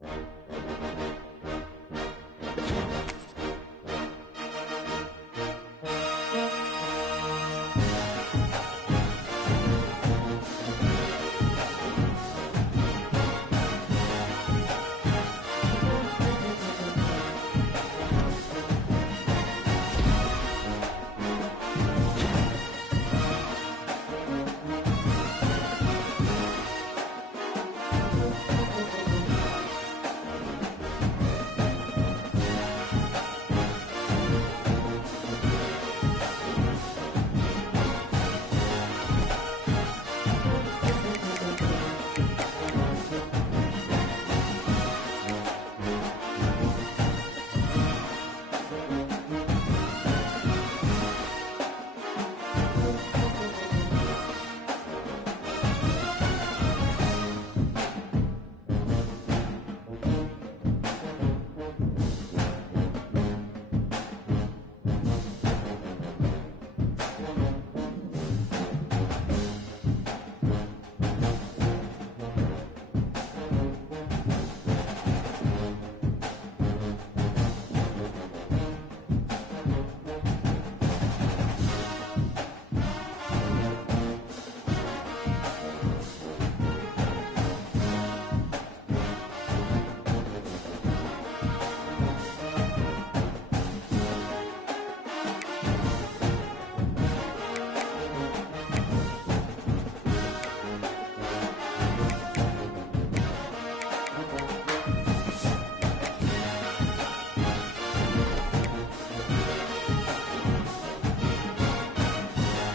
You